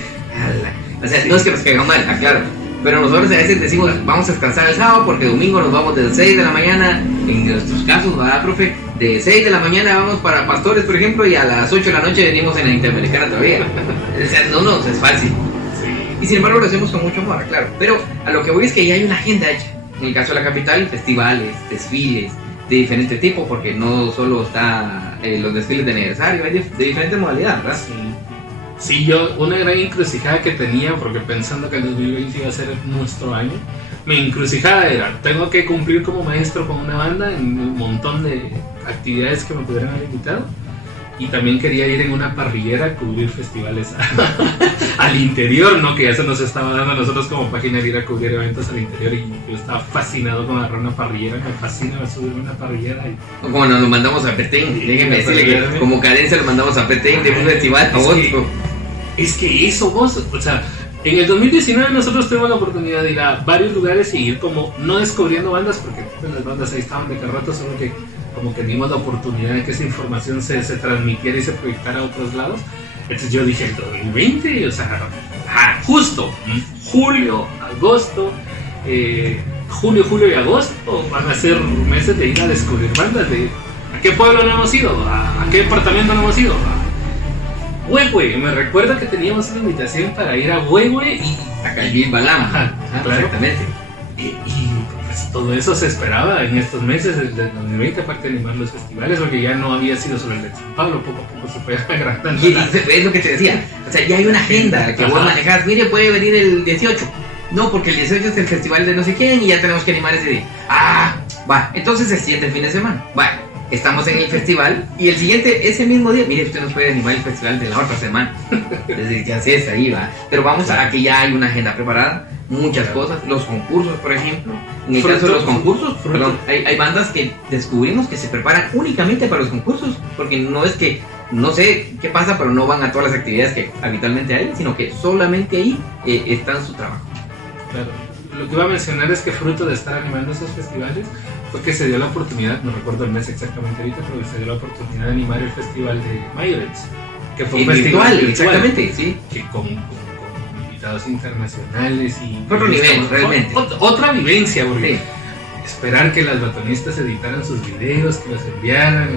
O sea, no es que nos caiga mal, aclaro. Pero nosotros a veces decimos, vamos a descansar el sábado porque domingo nos vamos de 6 de la mañana, en nuestros casos, ¿verdad, profe? De 6 de la mañana vamos para Pastores, por ejemplo, y a las 8 de la noche venimos en la Interamericana todavía. O sea, no, es fácil. Y sin embargo lo hacemos con mucho amor, claro. Pero a lo que voy es que ya hay una agenda hecha. En el caso de la capital, festivales, desfiles de diferente tipo, porque no solo está los desfiles de aniversario, hay de diferentes modalidades, ¿verdad? Sí, yo una gran encrucijada que tenía, porque pensando que el 2020 iba a ser nuestro año, mi encrucijada era, tengo que cumplir como maestro con una banda en un montón de actividades que me pudieran haber invitado, y también quería ir en una parrillera a cubrir festivales al interior, ¿no? Que ya se nos estaba dando a nosotros como página de ir a cubrir eventos al interior, y yo estaba fascinado con agarrar una parrillera, me fascina subirme una parrillera. Como nos lo mandamos a Petén, déjenme decirle que como cadencia lo mandamos a Petén de un festival a otro. Es que eso vos, o sea, en el 2019 nosotros tuvimos la oportunidad de ir a varios lugares y ir como, no descubriendo bandas, porque pues, las bandas ahí estaban de cada rato, solo que como que dimos la oportunidad de que esa información se transmitiera y se proyectara a otros lados. Entonces yo dije, el 2020, o sea, justo, julio, agosto, julio y agosto van a ser meses de ir a descubrir bandas. ¿A qué pueblo no hemos ido? ¿A qué departamento no hemos ido? Huehue, me recuerdo que teníamos una invitación para ir a Huehue y a Calvin Balam. Claro. Exactamente. Y pues, todo eso se esperaba en estos meses del 2020, aparte de animar los festivales, porque ya no había sido solo el de San Pablo, poco a poco se fue agrandando. Y es lo que te decía, o sea, ya hay una agenda que vos manejás. Mire, puede venir el 18. No, porque el 18 es el festival de no sé quién y ya tenemos que animar ese día. Va, entonces el siguiente fin de semana. Va. Estamos en el festival y el siguiente, ese mismo día, mire, usted nos puede animar el festival de la otra semana. Entonces, ya sé, es ahí, va. Pero vamos a que ya hay una agenda preparada, muchas cosas. Los concursos, por ejemplo. En el caso de los concursos, hay bandas que descubrimos que se preparan únicamente para los concursos, porque no es que, no sé qué pasa, pero no van a todas las actividades que habitualmente hay, sino que solamente ahí está en su trabajo. Claro. Lo que iba a mencionar es que fruto de estar animando esos festivales fue que se dio la oportunidad, no recuerdo el mes exactamente ahorita, pero se dio la oportunidad de animar el festival de Mayorets, que fue un festival virtual, exactamente, sí, que con invitados internacionales y otro nivel, realmente. Otra vivencia, porque esperar que las batonistas editaran sus videos, que los enviaran.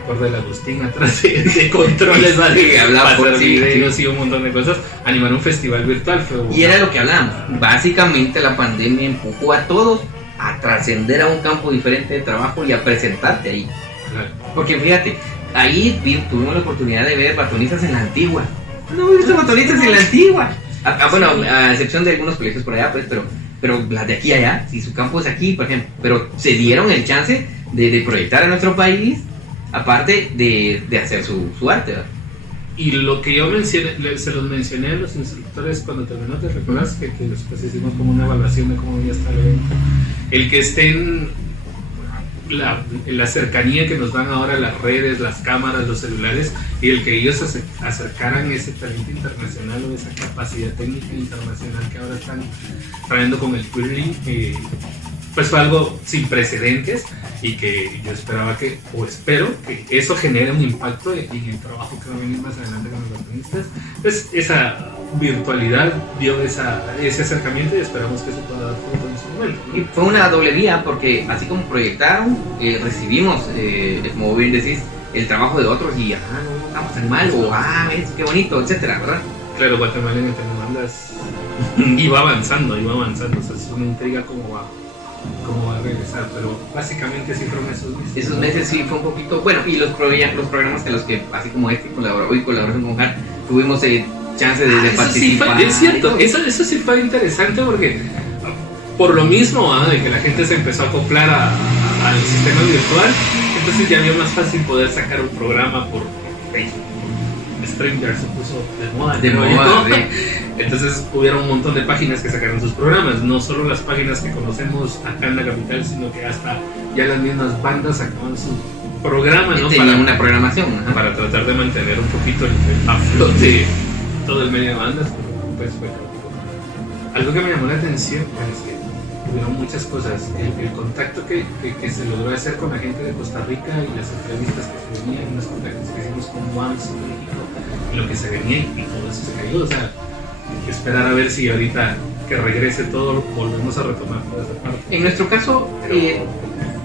Recuerdo el Agustín atrás de controles, que hablaba por videos y un montón de cosas. Animar un festival virtual fue y era lo que hablábamos. Básicamente la pandemia empujó a todos a trascender a un campo diferente de trabajo y a presentarte ahí. Claro. Porque fíjate, ahí tuvimos la oportunidad de ver batonistas en la antigua. No he visto batonistas en la antigua. Bueno, a excepción de algunos colegios por allá, pues, pero las de aquí a allá, si su campo es aquí, por ejemplo, pero se dieron el chance de proyectar a nuestro país, aparte de hacer su arte, ¿verdad? Y lo que yo mencioné, se los mencioné a los instructores cuando terminó, ¿te recuerdas? Que después hicimos como una evaluación de cómo ya está el evento. El que esté en la cercanía que nos dan ahora las redes, las cámaras, los celulares, y el que ellos acercaran ese talento internacional o esa capacidad técnica internacional que ahora están trayendo con el querying, pues fue algo sin precedentes y que yo espero que eso genere un impacto en el trabajo que va a venir más adelante con los batonistas. Pues esa virtualidad dio ese acercamiento y esperamos que se pueda dar fruto en su momento, ¿no? Y fue una doble vía porque así como proyectaron, recibimos, como bien decís, el trabajo de otros y no estamos tan mal, o ves, qué bonito, etcétera, ¿verdad? Claro, Guatemala en bandas iba avanzando, o sea, es una intriga cómo va a regresar, pero básicamente sí fueron esos meses. Esos meses sí fue un poquito, bueno, y los programas en los que, así como este, colaboración con JAR, tuvimos chance de participar. Sí es cierto, eso sí fue interesante porque por lo mismo, de que la gente se empezó a acoplar al sistema virtual, entonces ya había más fácil poder sacar un programa por Facebook. Stranger se puso de moda, sí. Entonces hubieron un montón de páginas que sacaron sus programas, no solo las páginas que conocemos acá en la capital, sino que hasta ya las mismas bandas sacaban su programa, ¿no? Para una programación, para tratar de mantener un poquito a flote todo el medio de bandas, pues fue algo que me llamó la atención, es que hubieron muchas cosas, el contacto que se logró hacer con la gente de Costa Rica y las entrevistas que se venían, los contactos que hicimos con WAMS y lo que se venía y todo eso se cayó, o sea, hay que esperar a ver si ahorita que regrese todo volvemos a retomar toda esa parte. En nuestro caso,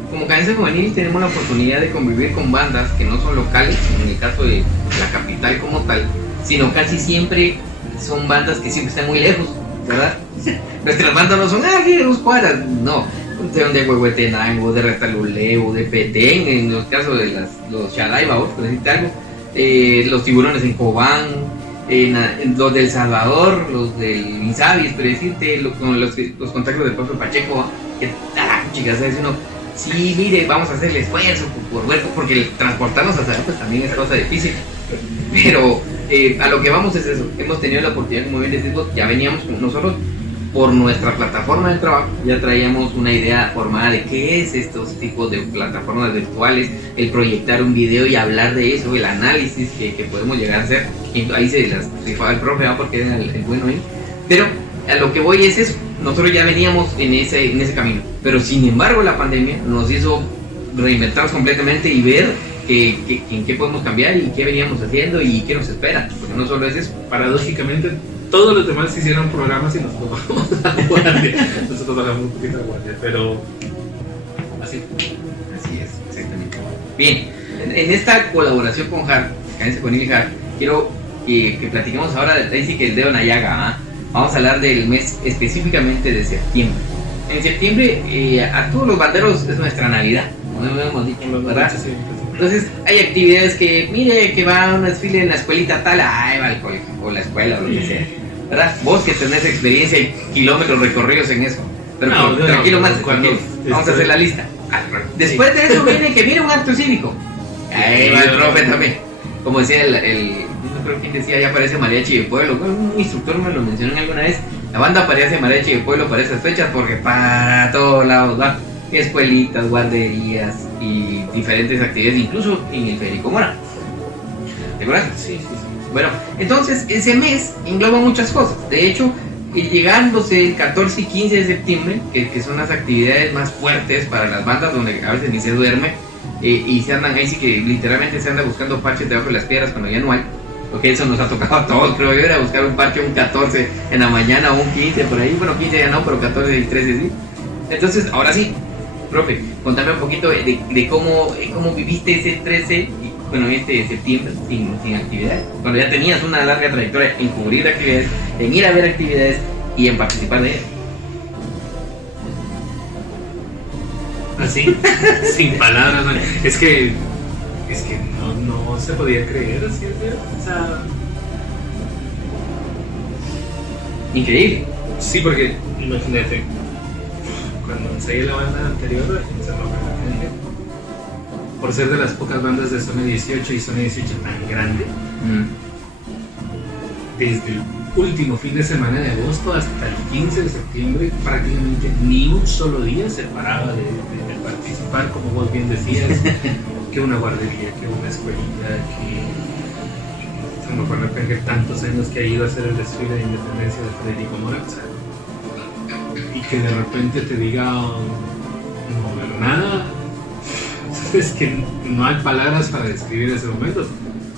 como Cadencia Juvenil tenemos la oportunidad de convivir con bandas que no son locales, en el caso de la capital como tal, sino casi siempre son bandas que siempre están muy lejos, ¿verdad? Nuestras bandas no son, aquí de 2 cuadras, no, de Huehuetenango, de Retaluleu, de Petén, en los casos de los Shadaiba, por decirte algo, los Tiburones en Cobán, los del Salvador, los del Insabi, por decirte, los contactos del propio Pacheco, que chicas, es uno, sí, mire, vamos a hacer el esfuerzo porque el transportarnos hasta allá pues también es cosa difícil, pero a lo que vamos es eso. Hemos tenido la oportunidad, como bien decimos, ya veníamos con nosotros por nuestra plataforma de trabajo, ya traíamos una idea formada de qué es estos tipos de plataformas virtuales, el proyectar un video y hablar de eso, el análisis que podemos llegar a hacer. Y ahí se las rifaba el profe, porque era el bueno ahí. Pero a lo que voy es eso, nosotros ya veníamos en ese camino, pero sin embargo la pandemia nos hizo reinventarnos completamente y ver en qué podemos cambiar y qué veníamos haciendo y qué nos espera, porque no solo es eso. Paradójicamente, todos los demás hicieron programas y nosotros bajamos la guardia. Nosotros bajamos un poquito la guardia, pero así es, exactamente. Bien, en esta colaboración con HAR, Cadencia Juvenil y HAR, quiero que platiquemos ahora ahí sí que el dedo en la llaga, ¿eh? Vamos a hablar del mes específicamente de septiembre. En septiembre, a todos los banderos es nuestra Navidad, como hemos dicho, ¿verdad? Entonces, hay actividades que, mire, que va a un desfile en la escuelita tal, va al colegio, o la escuela, o lo que sea, ¿verdad? Vos que tenés experiencia y kilómetros recorridos en eso, pero tranquilo, tranquilo, vamos a hacer la lista. Después de eso viene un acto cívico. Ahí va el profe también. Como decía no creo quién decía, ya parece mariachi de pueblo. Un instructor me lo mencionó alguna vez. La banda parece mariachi de pueblo para esas fechas porque para todos lados va. Escuelitas, guarderías y diferentes actividades, incluso en el Federico Mora. ¿De acuerdo? Sí. Bueno, entonces ese mes engloba muchas cosas. De hecho, llegándose el 14 y 15 de septiembre, que son las actividades más fuertes para las bandas, donde a veces ni se duerme, y se andan ahí, sí que literalmente se anda buscando parches debajo de las piedras cuando ya no hay, porque eso nos ha tocado a todos, creo yo, era buscar un parche un 14 en la mañana o un 15 por ahí, bueno, 15 ya no, pero 14 y 13 sí. Entonces, ahora sí, profe, contame un poquito de cómo viviste ese 13, este septiembre sin actividades, cuando ya tenías una larga trayectoria en cubrir actividades, en ir a ver actividades y en participar de ellas. Así, sin palabras, man. Es que no se podía creer, así, o sea, increíble. Sí, porque imagínate, cuando ensayé la banda anterior, por ser de las pocas bandas de Zona 18 y Zona 18 tan grande, desde el último fin de semana de agosto hasta el 15 de septiembre, prácticamente ni un solo día se paraba de participar, como vos bien decías, que una guardería, que una escuelita, que se me acuerdo que tantos años que ha ido a hacer el desfile de independencia de Federico Mora, o sea, y que de repente te diga no nada, es que no hay palabras para describir ese momento.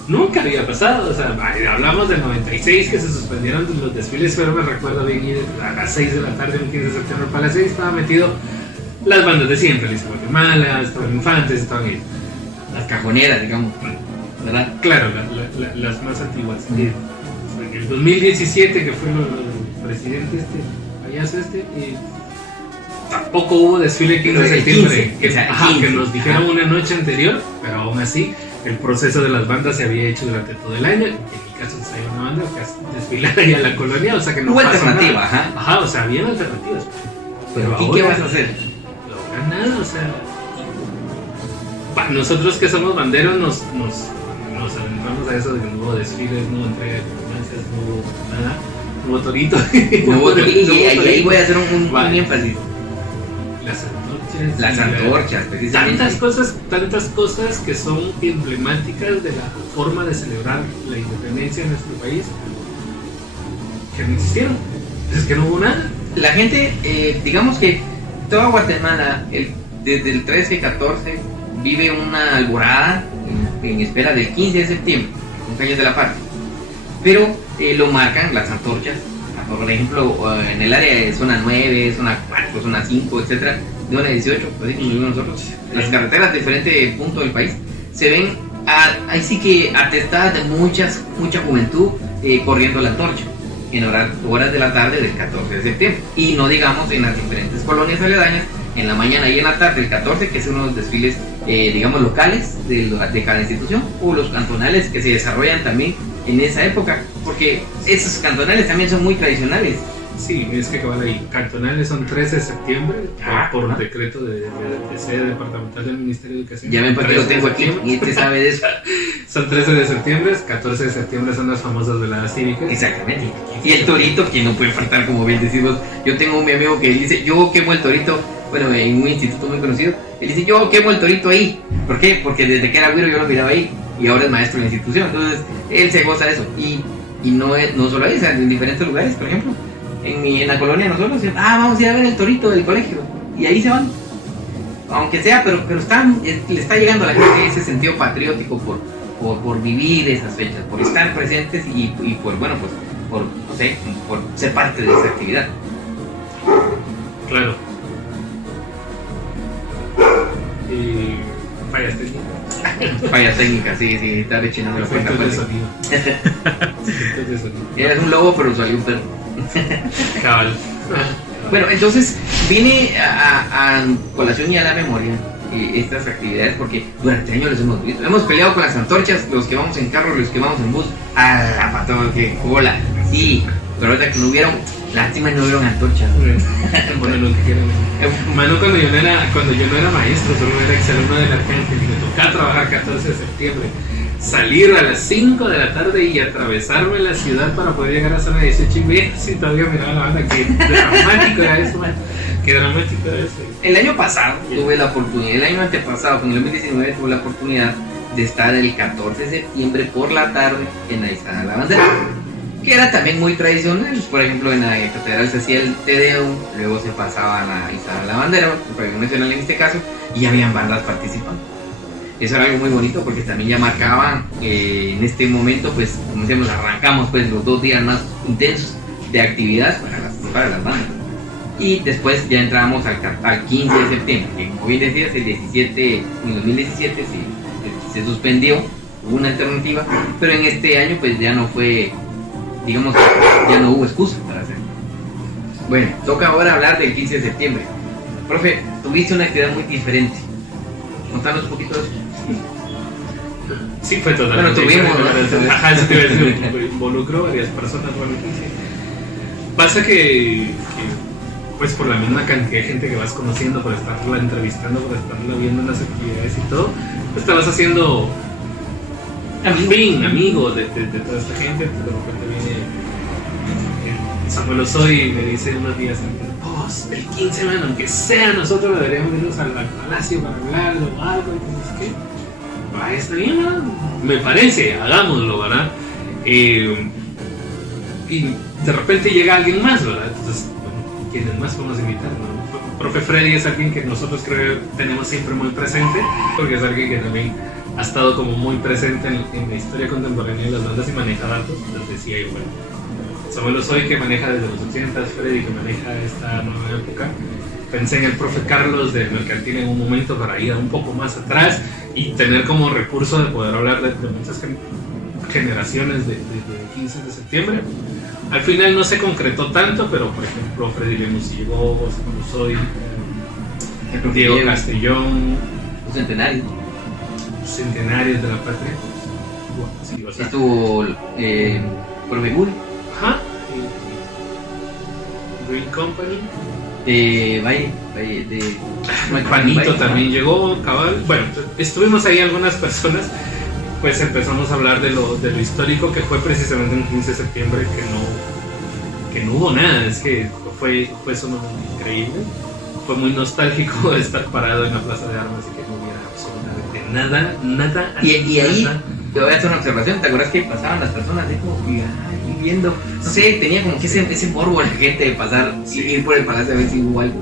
Nunca había pasado, o sea, hablamos del 96 que se suspendieron los desfiles, pero me recuerdo bien ir a las 6 de la tarde, un 15 de septiembre, para las 6 estaba metido las bandas de siempre, Lisa Guatemala, estaban Infantes, estaban ahí. Las cajoneras, digamos, ¿verdad? Claro, las más antiguas. En el 2017, que fue el presidente payaso tampoco hubo desfile 15 de septiembre, que nos dijeron una noche anterior, pero aún así el proceso de las bandas se había hecho durante todo el año. En mi caso se había una banda que desfilara ahí a la colonia, o sea que no hubo pasó alternativa, nada. Ajá, o sea, habían alternativas. Pero ¿y qué vas a hacer? Nada, o sea, nosotros que somos banderos nos adentramos a eso de que no hubo desfiles, no hubo entrega de pertenencias, no hubo nada, no hubo torito. No hubo torito, y ahí voy a hacer un énfasis. Las antorchas, precisamente. Tantas cosas que son emblemáticas de la forma de celebrar la independencia de nuestro país, que no existieron. Es que no hubo nada. La gente, digamos que toda Guatemala, desde el 13-14, vive una alborada en espera del 15 de septiembre, cumpleaños de la patria. Pero lo marcan las antorchas por ejemplo, en el área de zona 9, zona 4, zona 5, etcétera, de zona 18, así como vivimos nosotros, las carreteras de diferente punto del país, se ven ahí sí que atestadas de mucha juventud corriendo la antorcha en horas de la tarde del 14 de septiembre. Y no digamos en las diferentes colonias aledañas, en la mañana y en la tarde del 14, que son los desfiles, digamos, locales de cada institución, o los cantonales que se desarrollan también en esa época, porque esos cantonales también son muy tradicionales. Sí, es que cabal ahí, cantonales son 13 de septiembre, por decreto de sede departamental del Ministerio de Educación. Ya ven, porque lo tengo aquí, y este sabe de eso. Son 13 de septiembre, 14 de septiembre son las famosas veladas cívicas. Exactamente. Y el torito, que no puede faltar, como bien decimos. Yo tengo un amigo que dice, yo quemo el torito, bueno, en un instituto muy conocido, él dice, yo quemo el torito ahí. ¿Por qué? Porque desde que era güiro yo lo miraba ahí, y ahora es maestro de la institución. Entonces, él se goza de eso. Y no solo ahí, o sea, en diferentes lugares, por ejemplo. En la colonia nosotros, vamos a ir a ver el torito del colegio. Y ahí se van. Aunque sea, pero le está llegando a la gente ese sentido patriótico por vivir esas fechas, por estar presentes y por, bueno, pues, no sé, por ser parte de esa actividad. Claro. Fallas técnicas. Fallas técnicas, sí, está rechinando la cuenta. Efectos de sonido. Efectos de sonido. Eres un lobo, pero salió un perro. Cabal. Bueno, entonces viene a colación y a la memoria estas actividades, porque durante años les hemos visto. Hemos peleado con las antorchas, los que vamos en carro, los que vamos en bus. ¡Ah, pato, qué cola! Sí, pero ahorita que no hubieron, lástima no hubieron antorchas. Bueno, lo que quieran. Mano, cuando yo no era maestro, solo era exalumno del Arcángel y me tocaba trabajar 14 de septiembre. Salir a las 5 de la tarde y atravesarme la ciudad para poder llegar a zona 18 y media. Sí, todavía miraba la banda. Qué dramático era eso, man. Qué dramático era eso. El año pasado tuve la oportunidad, el año antepasado, con el 2019, tuve la oportunidad de estar el 14 de septiembre por la tarde en la Izada de la Bandera, que era también muy tradicional. Por ejemplo, en la catedral se hacía el Te Deum, luego se pasaba a la Izada de la Bandera, el Pabellón Nacional en este caso, y habían bandas participando. Eso era algo muy bonito porque también ya marcaba en este momento, pues, como decíamos, arrancamos pues los 2 días más intensos de actividad para las bandas. Y después ya entramos al 15 de septiembre, que como bien decías, el 17, en 2017 se suspendió, hubo una alternativa, pero en este año pues ya no fue, digamos, ya no hubo excusa para hacerlo. Bueno, toca ahora hablar del 15 de septiembre. Profe, tuviste una actividad muy diferente. Contanos un poquito de eso. Sí, fue totalmente. Bueno, tuvimos, ¿no? Ajá, sí, te iba a decir, involucró varias personas, realmente. Pasa que, pues por la misma cantidad de gente que vas conociendo, por estarla entrevistando, por estarla viendo en las actividades y todo, pues te vas haciendo amigo de toda esta gente. De repente viene Samuel Osoy y me dice unos días antes, pues el 15, man, aunque sea, nosotros deberíamos irnos al palacio para hablar o algo, y pues, ¿qué? Está bien, ¿no? Me parece, hagámoslo, ¿verdad? Y de repente llega alguien más, ¿verdad? Entonces, bueno, ¿quiénes más podemos invitar? ¿No? Profe Freddy es alguien que nosotros creo tenemos siempre muy presente, porque es alguien que también ha estado como muy presente en la historia contemporánea de las bandas y maneja datos. Entonces decía yo, bueno, Samuel Osoy que maneja desde los 80, Freddy que maneja esta nueva época. Pensé en el profe Carlos de Mercantil en un momento para ir un poco más atrás y tener como recurso de poder hablar de muchas generaciones de 15 de septiembre. Al final no se concretó tanto, pero por ejemplo Freddy Lemus llegó, Samuel Osoy, Diego Castellón, centenarios de la patria. Bueno, sí, o sea, estuvo profe Guri. Ajá. Green Company. Valle de Juanito también llegó, cabal. Bueno, estuvimos ahí algunas personas, pues empezamos a hablar de lo histórico que fue precisamente un 15 de septiembre que no hubo nada. Es que fue sumamente increíble, fue muy nostálgico estar parado en la plaza de armas y que no hubiera absolutamente nada. Y ahí te voy a hacer una observación. ¿Te acuerdas que pasaban las personas así como viendo? No sé, tenía como que ese morbo a la gente de pasar y ir por el palacio a ver si hubo algo.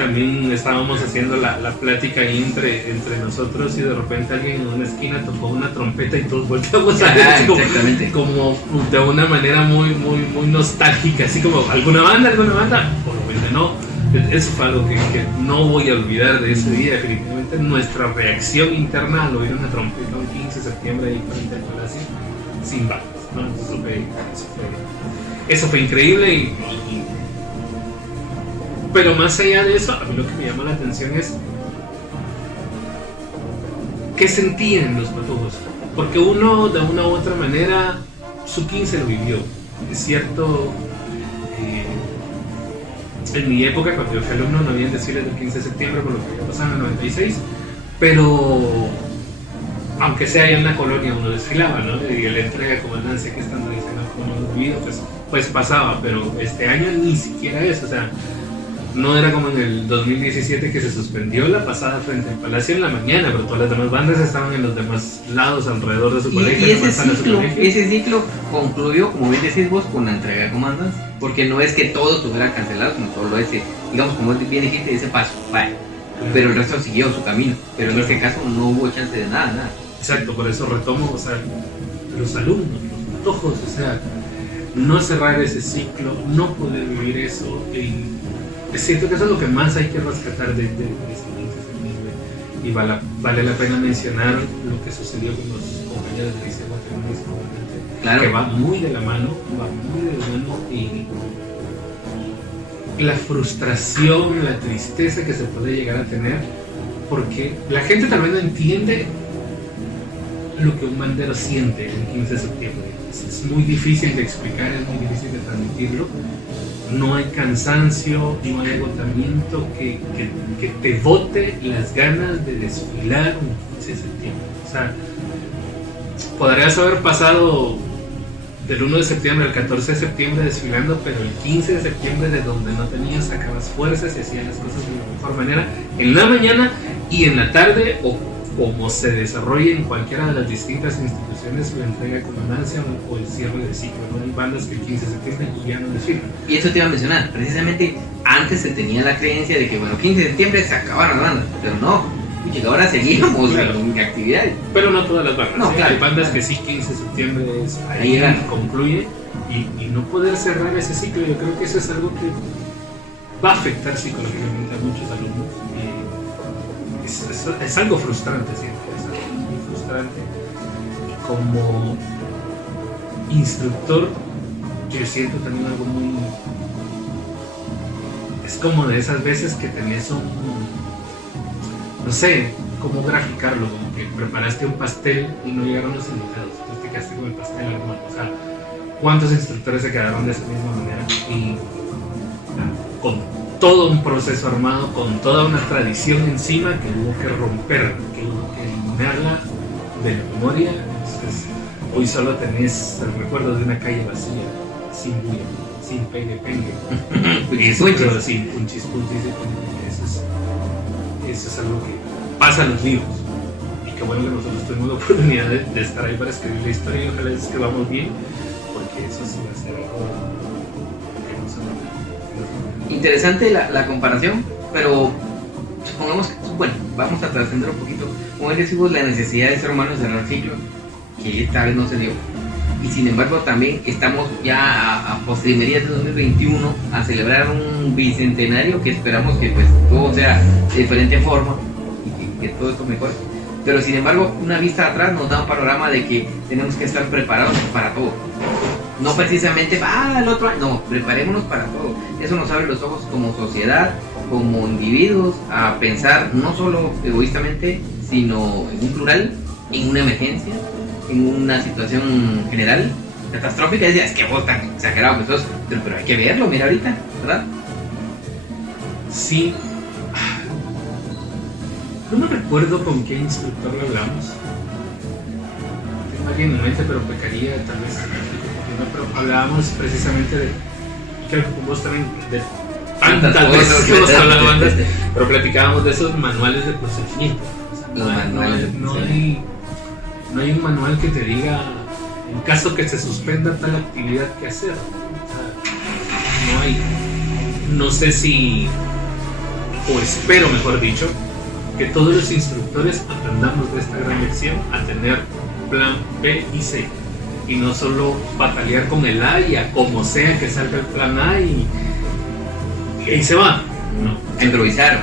también estábamos haciendo la plática ahí entre nosotros y de repente alguien en una esquina tocó una trompeta y todos volteamos a ver así como de una manera muy nostálgica, así como ¿alguna banda? Obviamente no. Eso fue algo que no voy a olvidar de ese día. Definitivamente nuestra reacción interna al oír una trompeta un 15 de septiembre ahí frente al Palacio sin balas, ¿no? Eso fue increíble pero más allá de eso, a mí lo que me llama la atención es qué sentían los patujos, porque uno de una u otra manera su 15 lo vivió. Es cierto, en mi época cuando yo fui alumno no había desfiles del 15 de septiembre por lo que había pasado en el 96, pero aunque sea ahí en la colonia uno desfilaba, ¿no? Y la entrega de comandancia que están diciendo como hemos vivido, pues pasaba, pero este año ni siquiera eso, o sea, no era como en el 2017 que se suspendió la pasada frente al Palacio en la mañana, pero todas las demás bandas estaban en los demás lados alrededor de su colegio. Y ese ciclo concluyó, como bien decís vos, con la entrega de comandas, porque no es que todo estuviera cancelado, como solo ese, digamos, como bien dijiste, ese paso, vaya. Pero el resto siguió su camino, pero en este caso no hubo chance de nada. Exacto, por eso retomo, o sea, los alumnos, los patojos, o sea, no cerrar ese ciclo, no poder vivir eso. Siento que eso es lo que más hay que rescatar de este 15 de septiembre. Y vale la pena mencionar lo que sucedió con los compañeros de Liceo Guatemala, claro, que va muy de la mano, y la frustración, la tristeza que se puede llegar a tener, porque la gente tal vez no entiende lo que un bandero siente el 15 de septiembre. Es muy difícil de explicar, es muy difícil de transmitirlo. No hay cansancio, no hay agotamiento que te bote las ganas de desfilar un 15 de septiembre. O sea, podrías haber pasado del 1 de septiembre al 14 de septiembre desfilando, pero el 15 de septiembre, de donde no tenías, sacabas fuerzas y hacías las cosas de la mejor manera en la mañana y en la tarde, o como se desarrolle en cualquiera de las distintas instituciones, la entrega de comandancia o el cierre de ciclo, ¿no? Hay bandas que el 15 de septiembre ya no desfilan. Y eso te iba a mencionar, precisamente antes se tenía la creencia de que, bueno, 15 de septiembre se acabaron las bandas, pero no, y que ahora seguimos en actividades. Pero no todas las bandas, no, claro, hay bandas que sí, 15 de septiembre es ahí concluye, y no poder cerrar ese ciclo, yo creo que eso es algo que va a afectar psicológicamente a muchos alumnos. Es algo frustrante, siempre, es algo muy frustrante. Y como instructor, yo siento también algo muy... Es como de esas veces que tenés no sé cómo graficarlo, como que preparaste un pastel y no llegaron los invitados, entonces te quedaste con el pastel hermano. O sea, ¿cuántos instructores se quedaron de esa misma manera? Y con todo un proceso armado, con toda una tradición encima que hubo que romper, que hubo que eliminarla de la memoria. Entonces, hoy solo tenés el recuerdo de una calle vacía, sin bulla, sin pegue, pero sin punchis. Eso es algo que pasa en los libros. Y que bueno que nosotros tuvimos la oportunidad de estar ahí para escribir la historia, y ojalá escribamos bien, porque eso sí va a ser algo. Interesante la comparación, pero supongamos que, bueno, vamos a trascender un poquito. Como decimos, la necesidad de ser humano de cerrar ciclo, que esta vez no se dio. Y sin embargo, también estamos ya a postrimerías de 2021 a celebrar un bicentenario que esperamos que pues todo sea de diferente forma y que todo esto mejore. Pero sin embargo, una vista atrás nos da un panorama de que tenemos que estar preparados para todo. No precisamente, el otro año, no, preparémonos para todo. Eso nos abre los ojos como sociedad, como individuos, a pensar no solo egoístamente, sino en un plural, en una emergencia, en una situación general, catastrófica. Es que vos tan exagerado que sos, pero hay que verlo, mira ahorita, ¿verdad? Sí. No me recuerdo con qué instructor lo hablamos. Tengo alguien en mente, pero pecaría tal vez. Pero hablábamos precisamente de, creo que con vos también, de tantas veces que hemos hablado antes, pero platicábamos de esos manuales de procedimiento. O sea, no hay un manual que te diga en caso que se suspenda tal actividad que hacer. O sea, no hay. No sé si o espero mejor dicho, que todos los instructores aprendamos de esta gran lección a tener plan B y C. Y no solo batallar con el A y a como sea que salga el plan A y ahí se va. No. A improvisar.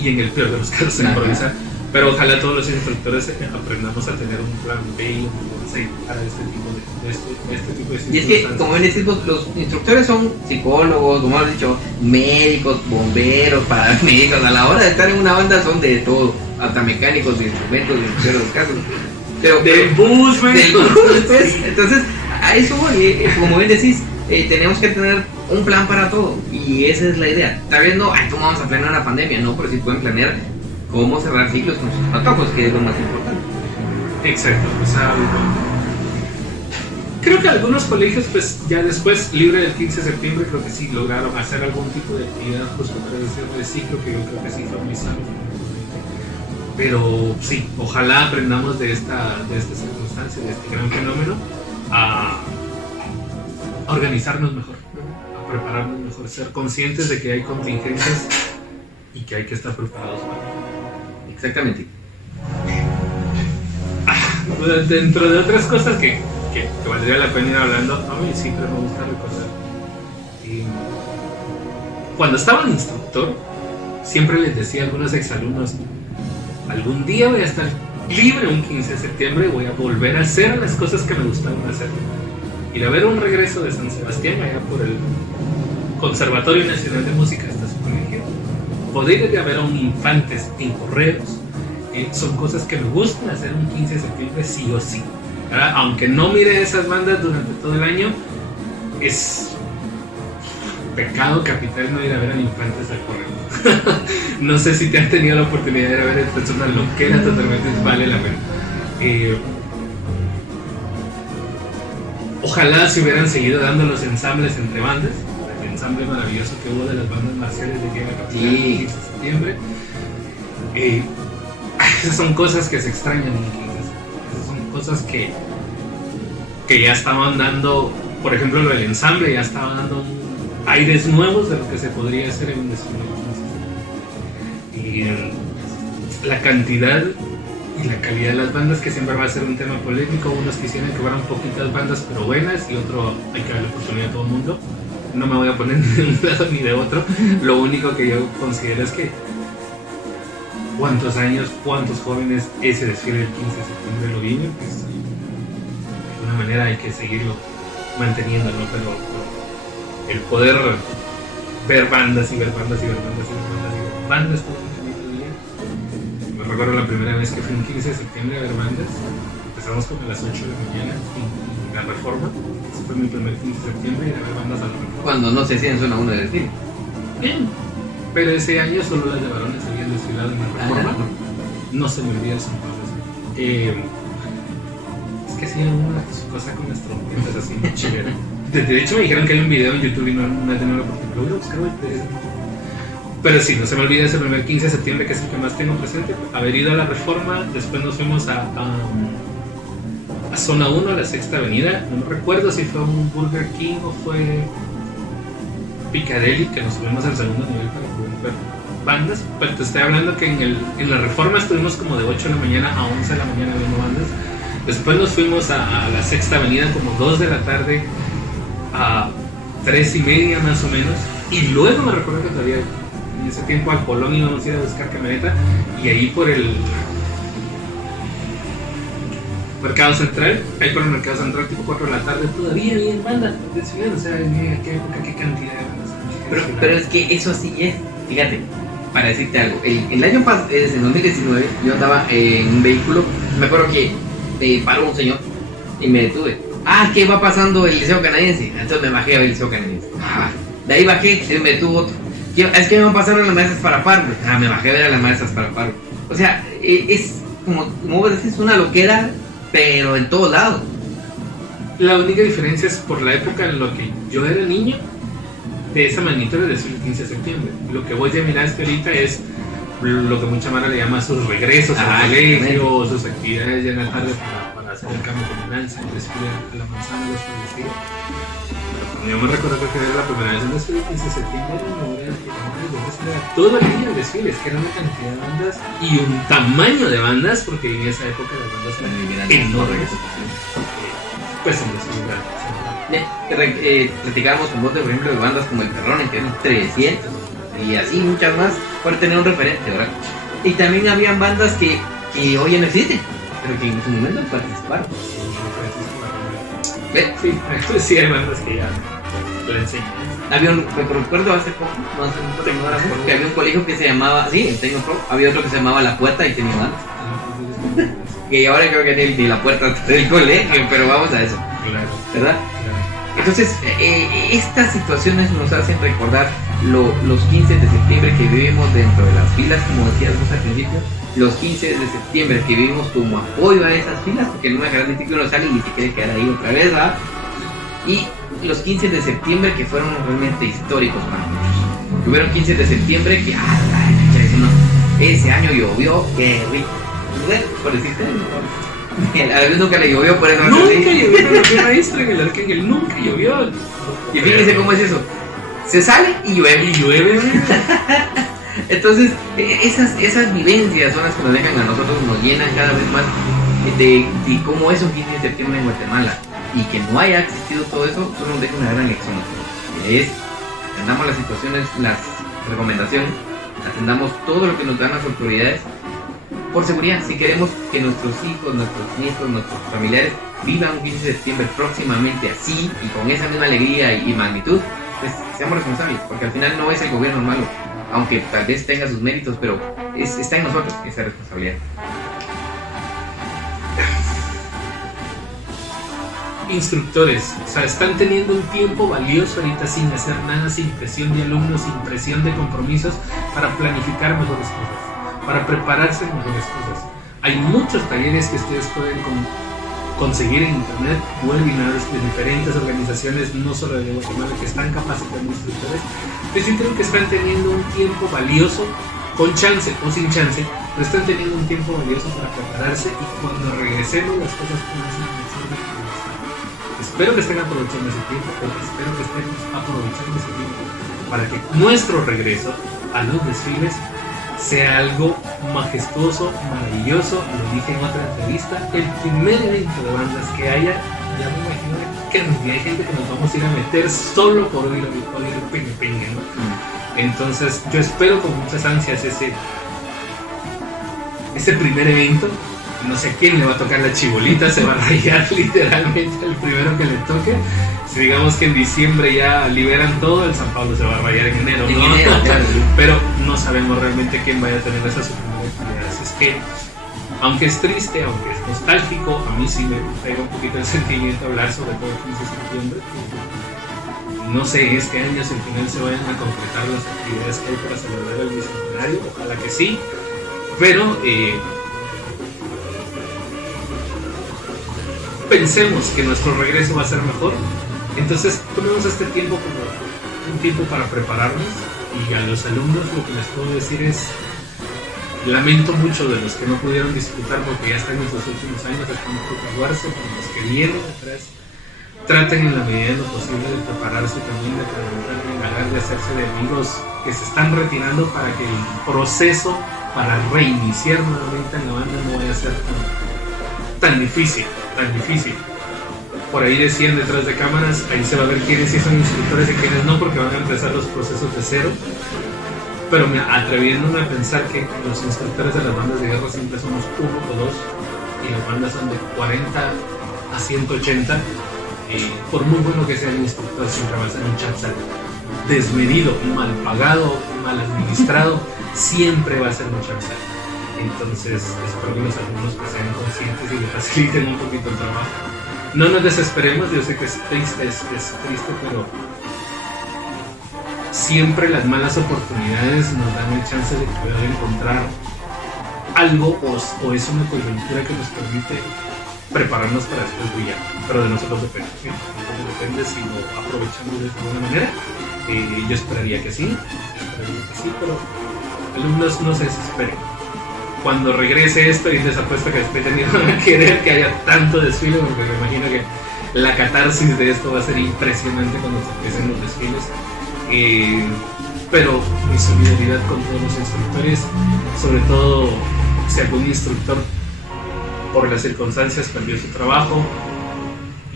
Y en el peor de los casos, a improvisar. Pero ojalá todos los instructores aprendamos a tener un plan B y un plan C para este tipo de circunstancias. Y es que, como ven, los instructores son psicólogos, como hemos dicho, médicos, bomberos, paramédicos. A la hora de estar en una banda son de todo, hasta mecánicos de instrumentos, de los casos. Del bus, entonces, a eso voy, como bien decís, tenemos que tener un plan para todo, y esa es la idea. Tal vez no, ¿cómo vamos a planear una pandemia? No, pero sí pueden planear cómo cerrar ciclos con sus patojos, que es lo más importante. Exacto, o sea, creo que algunos colegios, pues ya después, libre del 15 de septiembre, creo que sí lograron hacer algún tipo de actividad justo para el cierre de ciclo, que yo creo que sí fue muy sano. Pero sí, ojalá aprendamos de esta circunstancia, de este gran fenómeno, a organizarnos mejor, a prepararnos mejor, ser conscientes de que hay contingencias y que hay que estar preparados para ello. Exactamente. Dentro de otras cosas que valdría la pena ir hablando, a mí siempre me gusta recordar. Cuando estaba en instructor, siempre les decía a algunos exalumnos, algún día voy a estar libre un 15 de septiembre, voy a volver a hacer las cosas que me gustaban hacer. Ir a ver un regreso de San Sebastián, allá por el Conservatorio Nacional de Música hasta su colegio, poder ir a ver a un Infantes en Correos, son cosas que me gustan hacer un 15 de septiembre sí o sí. ¿Verdad? Aunque no mire esas bandas durante todo el año, es pecado capital no ir a ver a Infantes al Correo. No sé si te has tenido la oportunidad de ir a ver, es una loquera totalmente, vale la pena. Ojalá se hubieran seguido dando los ensambles entre bandas, el ensamble maravilloso que hubo de las bandas marciales de Guerra Capital el 15 de septiembre. Esas son cosas que se extrañan en inglés. Esas son cosas que ya estaban dando, por ejemplo, lo del ensamble ya estaba dando aires nuevos de lo que se podría hacer en un desfile. Y la cantidad y la calidad de las bandas, que siempre va a ser un tema polémico. Unos quisieran que fueran poquitas bandas pero buenas, y otro hay que darle oportunidad a todo el mundo. No me voy a poner ni de un lado ni de otro. Lo único que yo considero es que cuántos años, cuántos jóvenes ese desfile del 15 de septiembre lo viven, pues de alguna manera hay que seguirlo manteniendo, ¿no? Pero el poder ver bandas y ver bandas y ver bandas y ver bandas y ver bandas todo el día. Me recuerdo la primera vez que fui un 15 de septiembre a ver bandas. Empezamos como a las 8 de la mañana en la Reforma. Ese fue mi primer 15 de septiembre, ir a ver bandas a la Reforma. Cuando no se hacía en zona 1 del desfile. Bien. Pero ese año solo las de varones habían desfilado en la Reforma. No se me olvida el San Pablo. Es que hacían una cosa con las trompetas así muy chévere. De hecho me dijeron que hay un video en YouTube y no he tenido la oportunidad. Lo voy a buscar hoy. Pero sí, no se me olvida ese primer 15 de septiembre, que es el que más tengo presente. Haber ido a la Reforma, después nos fuimos a Zona 1, a la Sexta Avenida. No me recuerdo si fue un Burger King o fue Piccadilly, que nos subimos al segundo nivel para poder ver bandas. Pero te estoy hablando que en la Reforma estuvimos como de 8 de la mañana a 11 de la mañana viendo bandas. Después nos fuimos a la Sexta Avenida como 2 de la tarde a 3:30 más o menos. Y luego me recuerdo que todavía en ese tiempo al Colón íbamos a ir a buscar camioneta, y ahí por el Mercado Central, tipo 4 de la tarde, todavía bien bandas desfilando. O sea, en qué época, qué cantidad de bandas. Pero es que eso sí es, fíjate, para decirte algo, el año pasado, en 2019, yo andaba en un vehículo, me acuerdo que paró un señor y me detuve. ¿Qué va pasando el Liceo Canadiense? Entonces me bajé a ver el Liceo Canadiense. De ahí bajé, él me detuvo otro. Es que me van pasando las maestras para paro. Me bajé a ver a las maestras para paro. O sea, es como vos decís, una loquera, pero en todos lados. La única diferencia es por la época en la que yo era niño, de esa magnitud de decir el 15 de septiembre. Lo que vos ya miraste ahorita es lo que mucha mara le llama sus regresos al colegio, sus actividades ya en la tarde para hacer el cambio comunal, el desfile a la manzana, los fallecidos. Yo me recuerdo que era la primera vez en el desfile, 15 de septiembre, todo el día el desfile, es que era una cantidad de bandas y un tamaño de bandas, porque en esa época las bandas eran enormes. Pues en desfile platicábamos con vos, por ejemplo, de bandas como El Perrón, que eran 300 y así muchas más, para tener un referente, ¿verdad? Y también habían bandas que hoy ya no existen, pero que en su momento participaron. Sí, hay bandas que ya lo enseñan. Me recuerdo hace poco, que había un colegio que se llamaba, sí, el Tecno Pro, había otro que se llamaba La Puerta y tenía bandas. Que ahora creo que ni La Puerta del colegio, pero vamos a eso. Claro. ¿Verdad? Claro. Entonces, estas situaciones nos hacen recordar los 15 de septiembre que vivimos dentro de las filas, como decías vos al principio, los 15 de septiembre que vivimos como apoyo a esas filas, porque no me garantizo que uno sale y se quiere quedar ahí otra vez, ¿verdad? Y los 15 de septiembre que fueron realmente históricos para muchos. Hubieron 15 de septiembre que, ese año llovió, qué rico. Por decirte, a la vez nunca le llovió, por eso nunca llovió, lo que maestro en el Arcángel, nunca llovió. Y fíjense cómo es eso. Se sale y llueve. Y llueve. Entonces, esas vivencias son las que nos dejan a nosotros, nos llenan cada vez más de cómo es un 15 de septiembre en Guatemala. Y que no haya existido todo eso, solo nos deja una gran lección. Que es, atendamos las situaciones, las recomendaciones, atendamos todo lo que nos dan las autoridades por seguridad. Si queremos que nuestros hijos, nuestros nietos, nuestros familiares vivan un 15 de septiembre próximamente así y con esa misma alegría y magnitud, pues seamos responsables, porque al final no es el gobierno malo, aunque tal vez tenga sus méritos, pero está en nosotros esa responsabilidad. Instructores, o sea, están teniendo un tiempo valioso ahorita sin hacer nada, sin presión de alumnos, sin presión de compromisos, para planificar mejores cosas, para prepararse en mejores cosas. Hay muchos talleres que ustedes pueden conseguir en internet, webinars de diferentes organizaciones, no solo de Guatemala, que están capacitando instructores. Yo creo que están teniendo un tiempo valioso, con chance o sin chance, pero están teniendo un tiempo valioso para prepararse, y cuando regresemos las cosas pueden ser mejor. Espero que estén aprovechando ese tiempo, porque espero que estemos aprovechando ese tiempo para que nuestro regreso a los desfiles sea algo majestuoso, maravilloso. Lo dije en otra entrevista, el primer evento de bandas que haya, ya me imagino que hay gente que nos vamos a ir a meter solo por oír el pingue, ¿no? Entonces yo espero con muchas ansias ese primer evento. No sé quién le va a tocar la chibolita, se va a rayar literalmente el primero que le toque. Si digamos que en diciembre ya liberan todo, el San Pablo se va a rayar en enero, ¿no? Pero no sabemos realmente quién vaya a tener esa superioridad. Así es que, aunque es triste, aunque es nostálgico, a mí sí me pega un poquito el sentimiento hablar sobre todo el 15 de septiembre. No sé, este año si al final se vayan a concretar las actividades que hay para celebrar el bicentenario, ojalá que sí, pero pensemos que nuestro regreso va a ser mejor. Entonces tomemos este tiempo como un tiempo para prepararnos. Y a los alumnos lo que les puedo decir es, lamento mucho de los que no pudieron disfrutar porque ya están en sus últimos años, están por graduarse, pero los que vienen atrás, traten en la medida de lo posible de prepararse también, de preguntar, de hacerse de amigos que se están retirando, para que el proceso para reiniciar nuevamente en la banda no vaya a ser tan difícil. Por ahí decían detrás de cámaras, ahí se va a ver quiénes sí son instructores y quiénes no, porque van a empezar los procesos de cero. Pero atreviéndome a pensar que los instructores de las bandas de guerra siempre somos uno o dos, y las bandas son de 40 a 180, y por muy bueno que sea el instructor, siempre va a ser un chatzal desmedido, mal pagado, mal administrado, siempre va a ser un chatzal. Entonces espero que los alumnos que sean conscientes y le faciliten un poquito el trabajo. No nos desesperemos, yo sé que es triste, pero siempre las malas oportunidades nos dan el chance de poder encontrar algo, o es una coyuntura que nos permite prepararnos para después brillar, pero de nosotros depende, ¿sí? Depende si lo aprovechamos de alguna manera. Yo esperaría que sí, pero alumnos no se desesperen. cuando regrese esto, y les apuesto que después ya ni van a querer que haya tanto desfile, porque me imagino que la catarsis de esto va a ser impresionante cuando se empiecen los desfiles. Pero mi solidaridad con todos los instructores, sobre todo si algún instructor por las circunstancias perdió su trabajo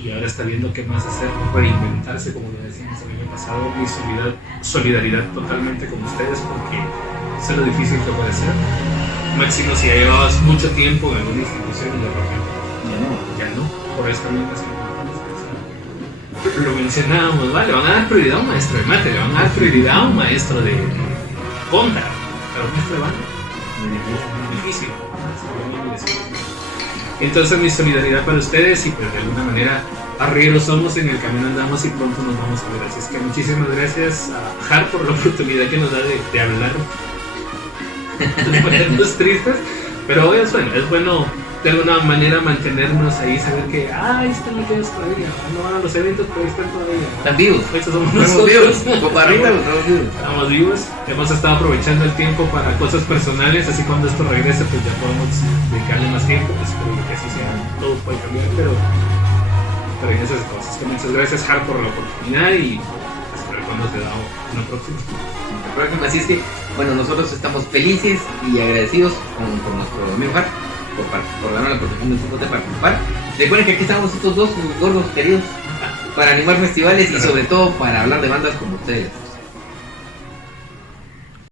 y ahora está viendo qué más hacer, reinventarse, como ya decíamos el año pasado. Mi solidaridad totalmente con ustedes, porque sé lo difícil que puede ser. Máximo, si ya llevabas mucho tiempo en alguna institución y de repente ya no, por esta misma circunstancia. Lo mencionábamos, ¿vale? Le van a dar prioridad a un maestro de mate, le van a dar prioridad a un maestro de contra, pero un maestro de banda muy difícil. Entonces mi solidaridad para ustedes, y pues de alguna manera arrieros somos, en el camino andamos y pronto nos vamos a ver. Así es que muchísimas gracias a Har por la oportunidad que nos da de hablar, de ponernos tristes, pero es bueno de alguna manera mantenernos ahí, saber que ahí están aquellos todavía, no van a los eventos, pero ahí están todavía. Están vivos. Estos somos Estamos nosotros. vivos. Coparrita, estamos vivos. Estamos vivos. Hemos estado aprovechando el tiempo para cosas personales, así cuando esto regrese pues ya podemos dedicarle más tiempo. Espero que así sea. Todo puede cambiar, pero en esas cosas. Que muchas gracias, Har, por la oportunidad, y espero cuando te da una próxima. La próxima, así es que, bueno, nosotros estamos felices y agradecidos con nuestro amigo Har por darnos la protección del Cipote para participar. Recuerden que aquí estamos estos dos gordos queridos para animar festivales y sobre todo para hablar de bandas como ustedes.